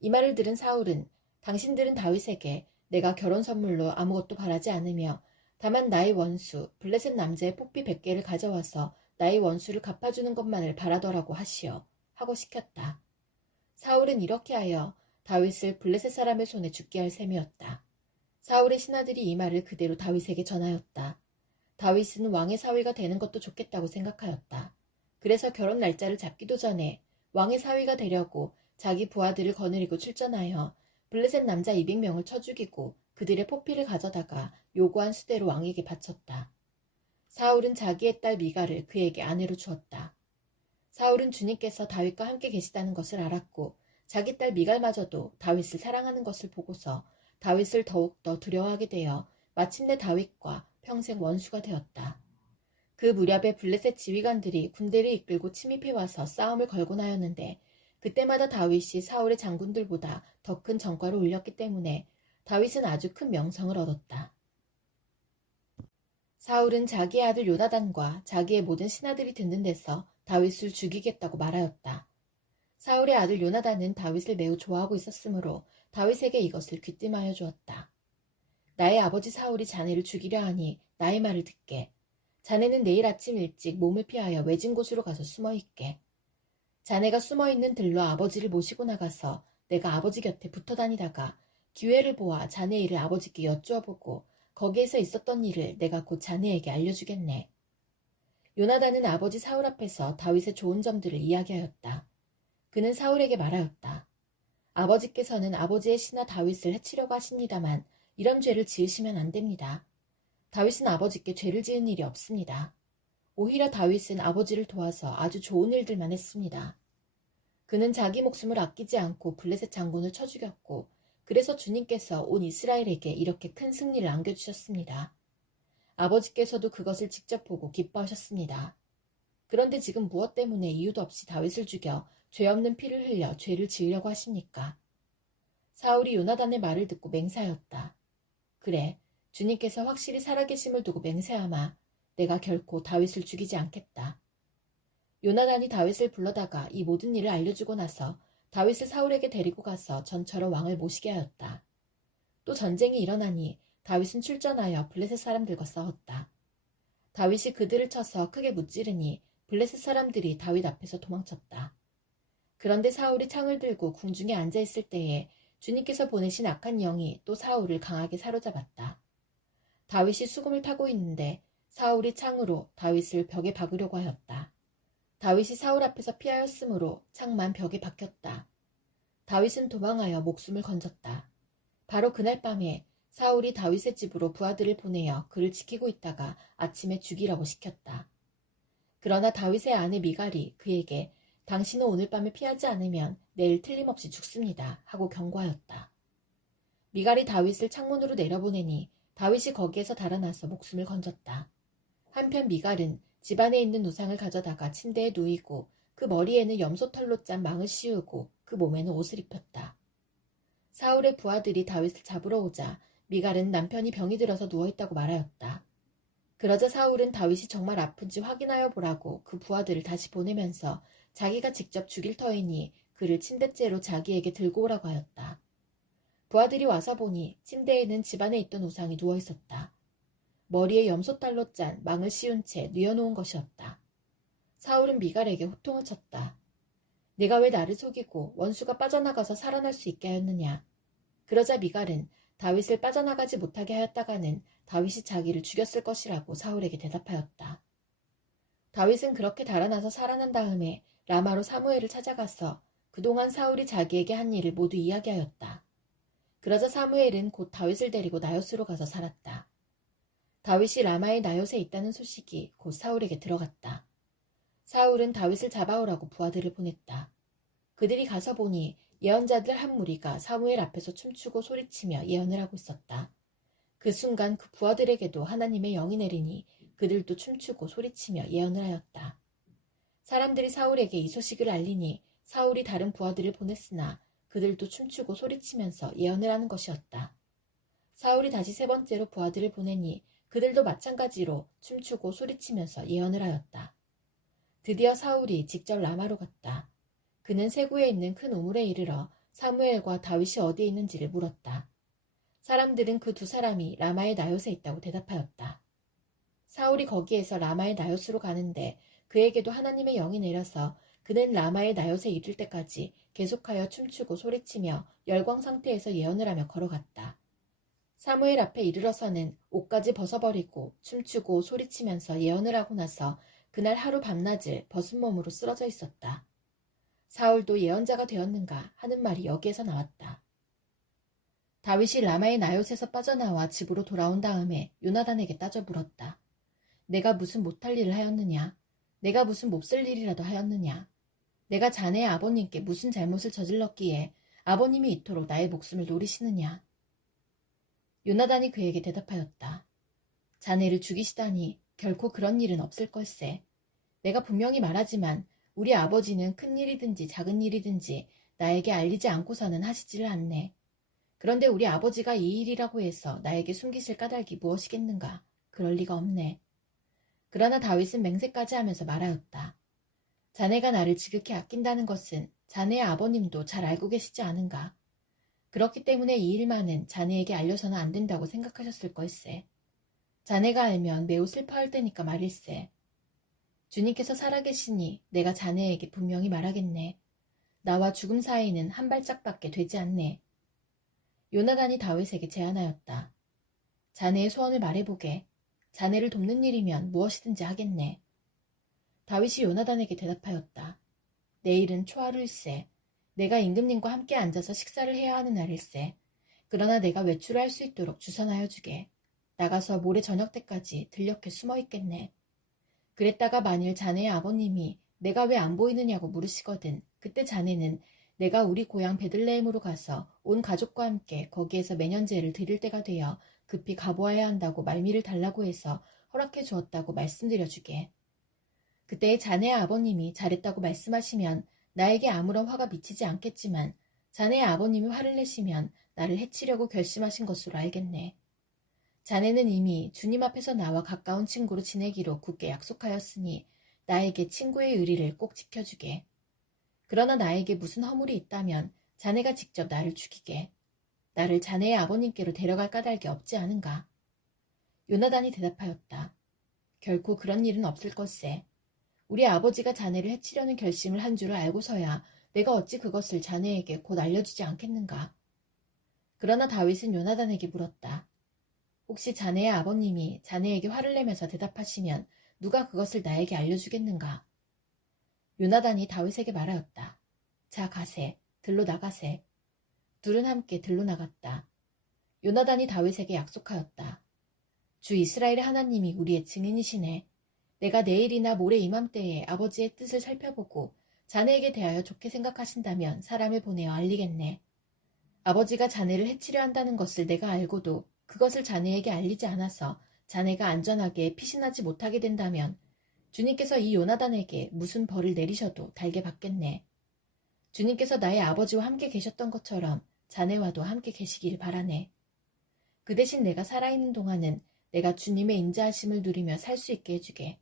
이 말을 들은 사울은 당신들은 다윗에게 내가 결혼 선물로 아무것도 바라지 않으며 다만 나의 원수 블레셋 남자의 뽑비 100개를 가져와서 나의 원수를 갚아주는 것만을 바라더라고 하시오. 하고 시켰다. 사울은 이렇게 하여 다윗을 블레셋 사람의 손에 죽게 할 셈이었다. 사울의 신하들이 이 말을 그대로 다윗에게 전하였다. 다윗은 왕의 사위가 되는 것도 좋겠다고 생각하였다. 그래서 결혼 날짜를 잡기도 전에 왕의 사위가 되려고 자기 부하들을 거느리고 출전하여 블레셋 남자 200명을 쳐 죽이고 그들의 포피를 가져다가 요구한 수대로 왕에게 바쳤다. 사울은 자기의 딸 미갈을 그에게 아내로 주었다. 사울은 주님께서 다윗과 함께 계시다는 것을 알았고 자기 딸 미갈마저도 다윗을 사랑하는 것을 보고서 다윗을 더욱더 두려워하게 되어 마침내 다윗과 평생 원수가 되었다. 그 무렵에 블레셋 지휘관들이 군대를 이끌고 침입해와서 싸움을 걸곤 하였는데 그때마다 다윗이 사울의 장군들보다 더 큰 전과를 올렸기 때문에 다윗은 아주 큰 명성을 얻었다. 사울은 자기의 아들 요나단과 자기의 모든 신하들이 듣는 데서 다윗을 죽이겠다고 말하였다. 사울의 아들 요나단은 다윗을 매우 좋아하고 있었으므로 다윗에게 이것을 귀띔하여 주었다. 나의 아버지 사울이 자네를 죽이려 하니 나의 말을 듣게. 자네는 내일 아침 일찍 몸을 피하여 외진 곳으로 가서 숨어있게. 자네가 숨어있는 들로 아버지를 모시고 나가서 내가 아버지 곁에 붙어 다니다가 기회를 보아 자네 일을 아버지께 여쭈어보고 거기에서 있었던 일을 내가 곧 자네에게 알려주겠네. 요나단은 아버지 사울 앞에서 다윗의 좋은 점들을 이야기하였다. 그는 사울에게 말하였다. 아버지께서는 아버지의 신하 다윗을 해치려고 하십니다만 이런 죄를 지으시면 안 됩니다. 다윗은 아버지께 죄를 지은 일이 없습니다. 오히려 다윗은 아버지를 도와서 아주 좋은 일들만 했습니다. 그는 자기 목숨을 아끼지 않고 블레셋 장군을 쳐 죽였고 그래서 주님께서 온 이스라엘에게 이렇게 큰 승리를 안겨주셨습니다. 아버지께서도 그것을 직접 보고 기뻐하셨습니다. 그런데 지금 무엇 때문에 이유도 없이 다윗을 죽여 죄 없는 피를 흘려 죄를 지으려고 하십니까? 사울이 요나단의 말을 듣고 맹세하였다. 그래, 주님께서 확실히 살아계심을 두고 맹세하마 내가 결코 다윗을 죽이지 않겠다. 요나단이 다윗을 불러다가 이 모든 일을 알려주고 나서 다윗을 사울에게 데리고 가서 전처럼 왕을 모시게 하였다. 또 전쟁이 일어나니 다윗은 출전하여 블레셋 사람들과 싸웠다. 다윗이 그들을 쳐서 크게 무찌르니 블레셋 사람들이 다윗 앞에서 도망쳤다. 그런데 사울이 창을 들고 궁중에 앉아있을 때에 주님께서 보내신 악한 영이 또 사울을 강하게 사로잡았다. 다윗이 수금을 타고 있는데 사울이 창으로 다윗을 벽에 박으려고 하였다. 다윗이 사울 앞에서 피하였으므로 창만 벽에 박혔다. 다윗은 도망하여 목숨을 건졌다. 바로 그날 밤에 사울이 다윗의 집으로 부하들을 보내어 그를 지키고 있다가 아침에 죽이라고 시켰다. 그러나 다윗의 아내 미갈이 그에게 당신은 오늘 밤에 피하지 않으면 내일 틀림없이 죽습니다 하고 경고하였다. 미갈이 다윗을 창문으로 내려보내니 다윗이 거기에서 달아나서 목숨을 건졌다. 한편 미갈은 집안에 있는 우상을 가져다가 침대에 누이고 그 머리에는 염소털로 짠 망을 씌우고 그 몸에는 옷을 입혔다. 사울의 부하들이 다윗을 잡으러 오자 미갈은 남편이 병이 들어서 누워있다고 말하였다. 그러자 사울은 다윗이 정말 아픈지 확인하여 보라고 그 부하들을 다시 보내면서 자기가 직접 죽일 터이니 그를 침대째로 자기에게 들고 오라고 하였다. 부하들이 와서 보니 침대에는 집안에 있던 우상이 누워있었다. 머리에 염소딸로 짠 망을 씌운 채 뉘어놓은 것이었다. 사울은 미갈에게 호통을 쳤다. 내가 왜 나를 속이고 원수가 빠져나가서 살아날 수 있게 하였느냐. 그러자 미갈은 다윗을 빠져나가지 못하게 하였다가는 다윗이 자기를 죽였을 것이라고 사울에게 대답하였다. 다윗은 그렇게 달아나서 살아난 다음에 라마로 사무엘을 찾아가서 그동안 사울이 자기에게 한 일을 모두 이야기하였다. 그러자 사무엘은 곧 다윗을 데리고 나요스로 가서 살았다. 다윗이 라마의 나요스에 있다는 소식이 곧 사울에게 들어갔다. 사울은 다윗을 잡아오라고 부하들을 보냈다. 그들이 가서 보니 예언자들 한 무리가 사무엘 앞에서 춤추고 소리치며 예언을 하고 있었다. 그 순간 그 부하들에게도 하나님의 영이 내리니 그들도 춤추고 소리치며 예언을 하였다. 사람들이 사울에게 이 소식을 알리니 사울이 다른 부하들을 보냈으나 그들도 춤추고 소리치면서 예언을 하는 것이었다. 사울이 다시 세 번째로 부하들을 보내니 그들도 마찬가지로 춤추고 소리치면서 예언을 하였다. 드디어 사울이 직접 라마로 갔다. 그는 세구에 있는 큰 우물에 이르러 사무엘과 다윗이 어디에 있는지를 물었다. 사람들은 그 두 사람이 라마의 나요스에 있다고 대답하였다. 사울이 거기에서 라마의 나요스로 가는데 그에게도 하나님의 영이 내려서 그는 라마의 나요스에 이를 때까지 계속하여 춤추고 소리치며 열광 상태에서 예언을 하며 걸어갔다. 사무엘 앞에 이르러서는 옷까지 벗어버리고 춤추고 소리치면서 예언을 하고 나서 그날 하루 밤낮을 벗은 몸으로 쓰러져 있었다. 사울도 예언자가 되었는가 하는 말이 여기에서 나왔다. 다윗이 라마의 나요스에서 빠져나와 집으로 돌아온 다음에 요나단에게 따져 물었다. 내가 무슨 못할 일을 하였느냐? 내가 무슨 몹쓸 일이라도 하였느냐? 내가 자네의 아버님께 무슨 잘못을 저질렀기에 아버님이 이토록 나의 목숨을 노리시느냐? 요나단이 그에게 대답하였다. 자네를 죽이시다니 결코 그런 일은 없을 걸세. 내가 분명히 말하지만 우리 아버지는 큰 일이든지 작은 일이든지 나에게 알리지 않고서는 하시지를 않네. 그런데 우리 아버지가 이 일이라고 해서 나에게 숨기실 까닭이 무엇이겠는가? 그럴 리가 없네. 그러나 다윗은 맹세까지 하면서 말하였다. 자네가 나를 지극히 아낀다는 것은 자네의 아버님도 잘 알고 계시지 않은가? 그렇기 때문에 이 일만은 자네에게 알려서는 안 된다고 생각하셨을 걸세. 자네가 알면 매우 슬퍼할 테니까 말일세. 주님께서 살아계시니 내가 자네에게 분명히 말하겠네. 나와 죽음 사이는 한 발짝밖에 되지 않네. 요나단이 다윗에게 제안하였다. 자네의 소원을 말해보게. 자네를 돕는 일이면 무엇이든지 하겠네. 다윗이 요나단에게 대답하였다. 내일은 초하루일세. 내가 임금님과 함께 앉아서 식사를 해야 하는 날일세. 그러나 내가 외출을 할 수 있도록 주선하여 주게. 나가서 모레 저녁 때까지 들녘에 숨어 있겠네. 그랬다가 만일 자네의 아버님이 내가 왜 안 보이느냐고 물으시거든 그때 자네는 내가 우리 고향 베들레헴으로 가서 온 가족과 함께 거기에서 매년제를 드릴 때가 되어 급히 가보아야 한다고 말미를 달라고 해서 허락해 주었다고 말씀드려주게. 그때 자네의 아버님이 잘했다고 말씀하시면 나에게 아무런 화가 미치지 않겠지만 자네의 아버님이 화를 내시면 나를 해치려고 결심하신 것으로 알겠네. 자네는 이미 주님 앞에서 나와 가까운 친구로 지내기로 굳게 약속하였으니 나에게 친구의 의리를 꼭 지켜주게. 그러나 나에게 무슨 허물이 있다면 자네가 직접 나를 죽이게. 나를 자네의 아버님께로 데려갈 까닭이 없지 않은가? 요나단이 대답하였다. 결코 그런 일은 없을 걸세. 우리 아버지가 자네를 해치려는 결심을 한 줄을 알고서야 내가 어찌 그것을 자네에게 곧 알려주지 않겠는가? 그러나 다윗은 요나단에게 물었다. 혹시 자네의 아버님이 자네에게 화를 내면서 대답하시면 누가 그것을 나에게 알려주겠는가? 요나단이 다윗에게 말하였다. 자, 가세. 들로 나가세. 둘은 함께 들로 나갔다. 요나단이 다윗에게 약속하였다. 주 이스라엘의 하나님이 우리의 증인이시네. 내가 내일이나 모레 이맘때에 아버지의 뜻을 살펴보고 자네에게 대하여 좋게 생각하신다면 사람을 보내어 알리겠네. 아버지가 자네를 해치려 한다는 것을 내가 알고도 그것을 자네에게 알리지 않아서 자네가 안전하게 피신하지 못하게 된다면 주님께서 이 요나단에게 무슨 벌을 내리셔도 달게 받겠네. 주님께서 나의 아버지와 함께 계셨던 것처럼 자네와도 함께 계시길 바라네. 그 대신 내가 살아있는 동안은 내가 주님의 인자하심을 누리며 살 수 있게 해주게.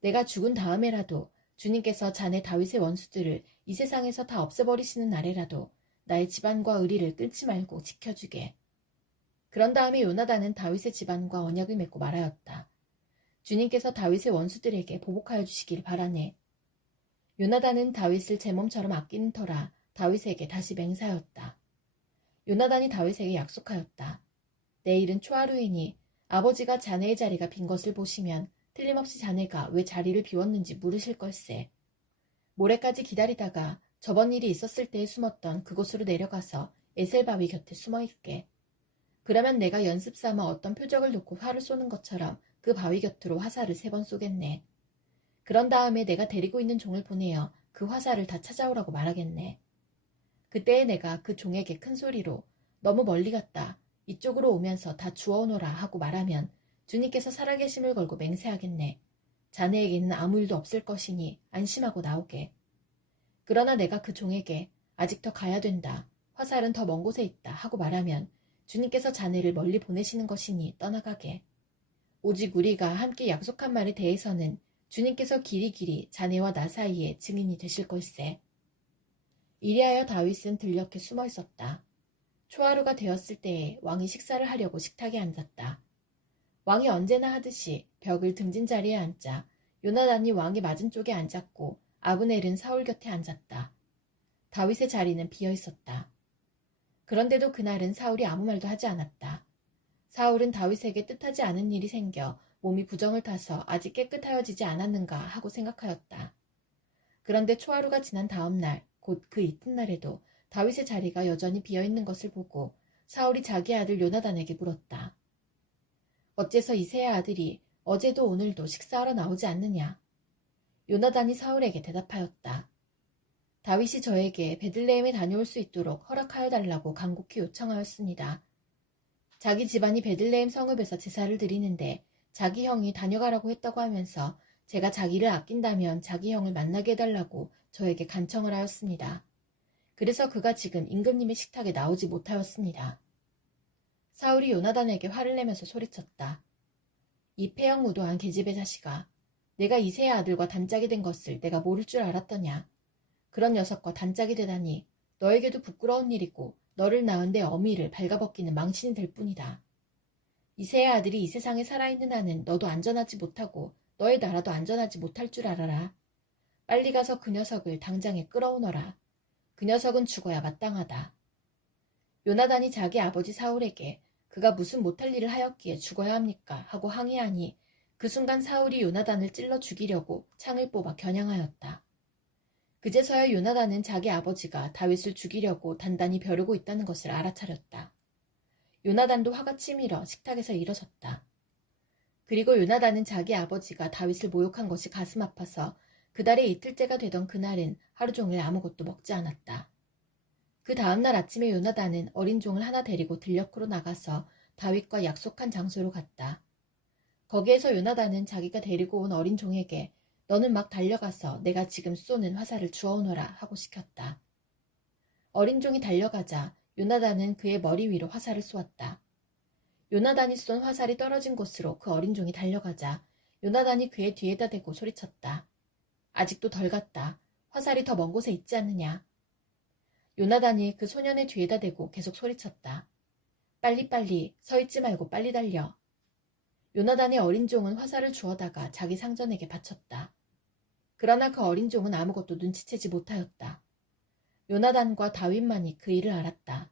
내가 죽은 다음에라도 주님께서 자네 다윗의 원수들을 이 세상에서 다 없애버리시는 날에라도 나의 집안과 의리를 끊지 말고 지켜주게. 그런 다음에 요나단은 다윗의 집안과 언약을 맺고 말하였다. 주님께서 다윗의 원수들에게 보복하여 주시길 바라네. 요나단은 다윗을 제 몸처럼 아끼는 터라 다윗에게 다시 맹세하였다. 요나단이 다윗에게 약속하였다. 내일은 초하루이니 아버지가 자네의 자리가 빈 것을 보시면 틀림없이 자네가 왜 자리를 비웠는지 물으실 걸세. 모레까지 기다리다가 저번 일이 있었을 때에 숨었던 그곳으로 내려가서 에셀바위 곁에 숨어있게. 그러면 내가 연습 삼아 어떤 표적을 놓고 활을 쏘는 것처럼 그 바위 곁으로 화살을 3번 쏘겠네. 그런 다음에 내가 데리고 있는 종을 보내어 그 화살을 다 찾아오라고 말하겠네. 그때에 내가 그 종에게 큰 소리로 너무 멀리 갔다. 이쪽으로 오면서 다 주워오너라 하고 말하면 주님께서 살아계심을 걸고 맹세하겠네. 자네에게는 아무 일도 없을 것이니 안심하고 나오게. 그러나 내가 그 종에게 아직 더 가야 된다. 화살은 더 먼 곳에 있다 하고 말하면 주님께서 자네를 멀리 보내시는 것이니 떠나가게. 오직 우리가 함께 약속한 말에 대해서는 주님께서 길이길이 자네와 나 사이에 증인이 되실 걸세. 이리하여 다윗은 들녘에 숨어 있었다. 초하루가 되었을 때에 왕이 식사를 하려고 식탁에 앉았다. 왕이 언제나 하듯이 벽을 등진 자리에 앉자 요나단이 왕의 맞은쪽에 앉았고 아브넬은 사울 곁에 앉았다. 다윗의 자리는 비어 있었다. 그런데도 그날은 사울이 아무 말도 하지 않았다. 사울은 다윗에게 뜻하지 않은 일이 생겨 몸이 부정을 타서 아직 깨끗하여지지 않았는가 하고 생각하였다. 그런데 초하루가 지난 다음 날, 곧 그 이튿날에도 다윗의 자리가 여전히 비어있는 것을 보고 사울이 자기 아들 요나단에게 물었다. 어째서 이새의 아들이 어제도 오늘도 식사하러 나오지 않느냐? 요나단이 사울에게 대답하였다. 다윗이 저에게 베들레헴에 다녀올 수 있도록 허락하여 달라고 간곡히 요청하였습니다. 자기 집안이 베들레헴 성읍에서 제사를 드리는데 자기 형이 다녀가라고 했다고 하면서 제가 자기를 아낀다면 자기 형을 만나게 해달라고 저에게 간청을 하였습니다. 그래서 그가 지금 임금님의 식탁에 나오지 못하였습니다. 사울이 요나단에게 화를 내면서 소리쳤다. 이 폐역무도한 계집의 자식아, 내가 이새의 아들과 단짝이 된 것을 내가 모를 줄 알았더냐. 그런 녀석과 단짝이 되다니 너에게도 부끄러운 일이고 너를 낳은 내 어미를 발가벗기는 망신이 될 뿐이다. 이새의 아들이 이 세상에 살아있는 한은 너도 안전하지 못하고 너의 나라도 안전하지 못할 줄 알아라. 빨리 가서 그 녀석을 당장에 끌어오너라. 그 녀석은 죽어야 마땅하다. 요나단이 자기 아버지 사울에게 그가 무슨 못할 일을 하였기에 죽어야 합니까? 하고 항의하니 그 순간 사울이 요나단을 찔러 죽이려고 창을 뽑아 겨냥하였다. 그제서야 요나단은 자기 아버지가 다윗을 죽이려고 단단히 벼르고 있다는 것을 알아차렸다. 요나단도 화가 치밀어 식탁에서 일어섰다. 그리고 요나단은 자기 아버지가 다윗을 모욕한 것이 가슴 아파서 그달의 이틀째가 되던 그날은 하루 종일 아무것도 먹지 않았다. 그 다음날 아침에 요나단은 어린 종을 하나 데리고 들녘으로 나가서 다윗과 약속한 장소로 갔다. 거기에서 요나단은 자기가 데리고 온 어린 종에게 너는 막 달려가서 내가 지금 쏘는 화살을 주워오너라 하고 시켰다. 어린 종이 달려가자 요나단은 그의 머리 위로 화살을 쏘았다. 요나단이 쏜 화살이 떨어진 곳으로 그 어린 종이 달려가자 요나단이 그의 뒤에다 대고 소리쳤다. 아직도 덜 갔다. 화살이 더 먼 곳에 있지 않느냐. 요나단이 그 소년의 뒤에다 대고 계속 소리쳤다. 빨리빨리, 서 있지 말고 빨리 달려. 요나단의 어린 종은 화살을 주워다가 자기 상전에게 바쳤다. 그러나 그 어린 종은 아무것도 눈치채지 못하였다. 요나단과 다윗만이 그 일을 알았다.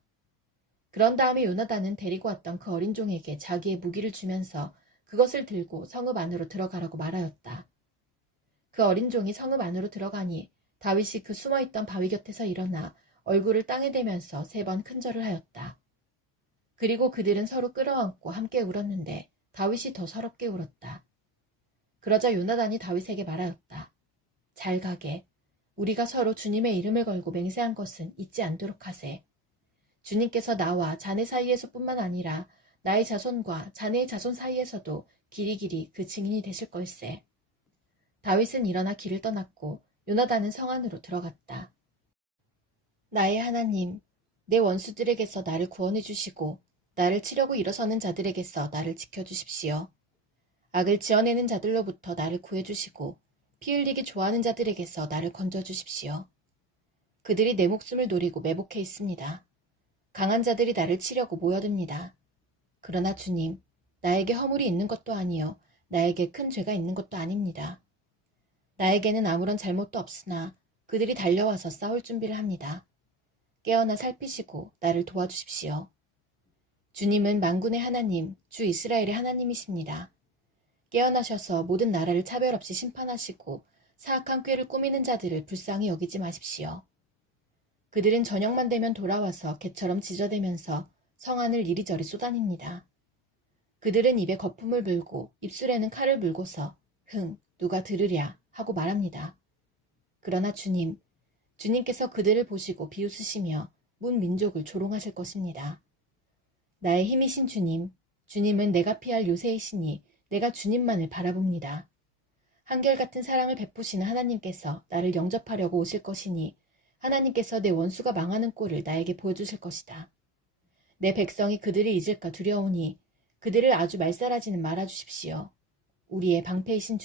그런 다음에 요나단은 데리고 왔던 그 어린 종에게 자기의 무기를 주면서 그것을 들고 성읍 안으로 들어가라고 말하였다. 그 어린 종이 성읍 안으로 들어가니 다윗이 그 숨어있던 바위 곁에서 일어나 얼굴을 땅에 대면서 3번 큰절을 하였다. 그리고 그들은 서로 끌어안고 함께 울었는데 다윗이 더 서럽게 울었다. 그러자 요나단이 다윗에게 말하였다. 잘 가게. 우리가 서로 주님의 이름을 걸고 맹세한 것은 잊지 않도록 하세. 주님께서 나와 자네 사이에서뿐만 아니라 나의 자손과 자네의 자손 사이에서도 길이길이 그 증인이 되실 걸세. 다윗은 일어나 길을 떠났고 요나단은 성 안으로 들어갔다. 나의 하나님, 내 원수들에게서 나를 구원해 주시고 나를 치려고 일어서는 자들에게서 나를 지켜주십시오. 악을 지어내는 자들로부터 나를 구해주시고 피 흘리기 좋아하는 자들에게서 나를 건져주십시오. 그들이 내 목숨을 노리고 매복해 있습니다. 강한 자들이 나를 치려고 모여듭니다. 그러나 주님, 나에게 허물이 있는 것도 아니요 나에게 큰 죄가 있는 것도 아닙니다. 나에게는 아무런 잘못도 없으나 그들이 달려와서 싸울 준비를 합니다. 깨어나 살피시고 나를 도와주십시오. 주님은 만군의 하나님, 주 이스라엘의 하나님이십니다. 깨어나셔서 모든 나라를 차별 없이 심판하시고 사악한 꾀를 꾸미는 자들을 불쌍히 여기지 마십시오. 그들은 저녁만 되면 돌아와서 개처럼 짖어대면서 성 안을 이리저리 쏘다닙니다. 그들은 입에 거품을 물고 입술에는 칼을 물고서 누가 들으랴 하고 말합니다. 그러나 주님께서 그들을 보시고 비웃으시며 문 민족을 조롱하실 것입니다. 나의 힘이신 주님은 내가 피할 요새이시니 내가 주님만을 바라봅니다. 한결같은 사랑을 베푸시는 하나님께서 나를 영접하려고 오실 것이니 하나님께서 내 원수가 망하는 꼴을 나에게 보여주실 것이다. 내 백성이 그들을 잊을까 두려우니 그들을 아주 말살하지는 말아주십시오. 우리의 방패이신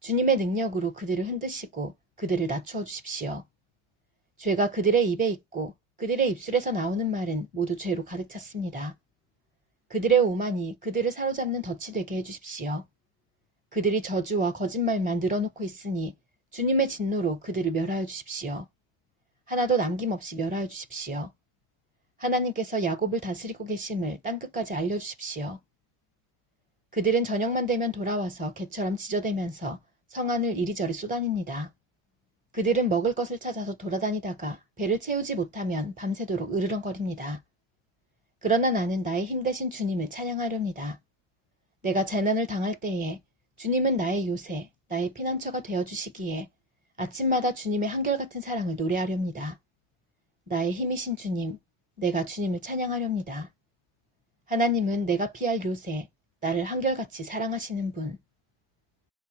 주님의 능력으로 그들을 흔드시고 그들을 낮추어 주십시오. 죄가 그들의 입에 있고 그들의 입술에서 나오는 말은 모두 죄로 가득 찼습니다. 그들의 오만이 그들을 사로잡는 덫이 되게 해주십시오. 그들이 저주와 거짓말만 늘어놓고 있으니 주님의 진노로 그들을 멸하여 주십시오. 하나도 남김없이 멸하여 주십시오. 하나님께서 야곱을 다스리고 계심을 땅끝까지 알려주십시오. 그들은 저녁만 되면 돌아와서 개처럼 짖어대면서 성 안을 이리저리 쏘다닙니다. 그들은 먹을 것을 찾아서 돌아다니다가 배를 채우지 못하면 밤새도록 으르렁거립니다. 그러나 나는 나의 힘대신 주님을 찬양하렵니다. 내가 재난을 당할 때에 주님은 나의 요새, 나의 피난처가 되어주시기에 아침마다 주님의 한결같은 사랑을 노래하렵니다. 나의 힘이신 주님, 내가 주님을 찬양하렵니다. 하나님은 내가 피할 요새, 나를 한결같이 사랑하시는 분,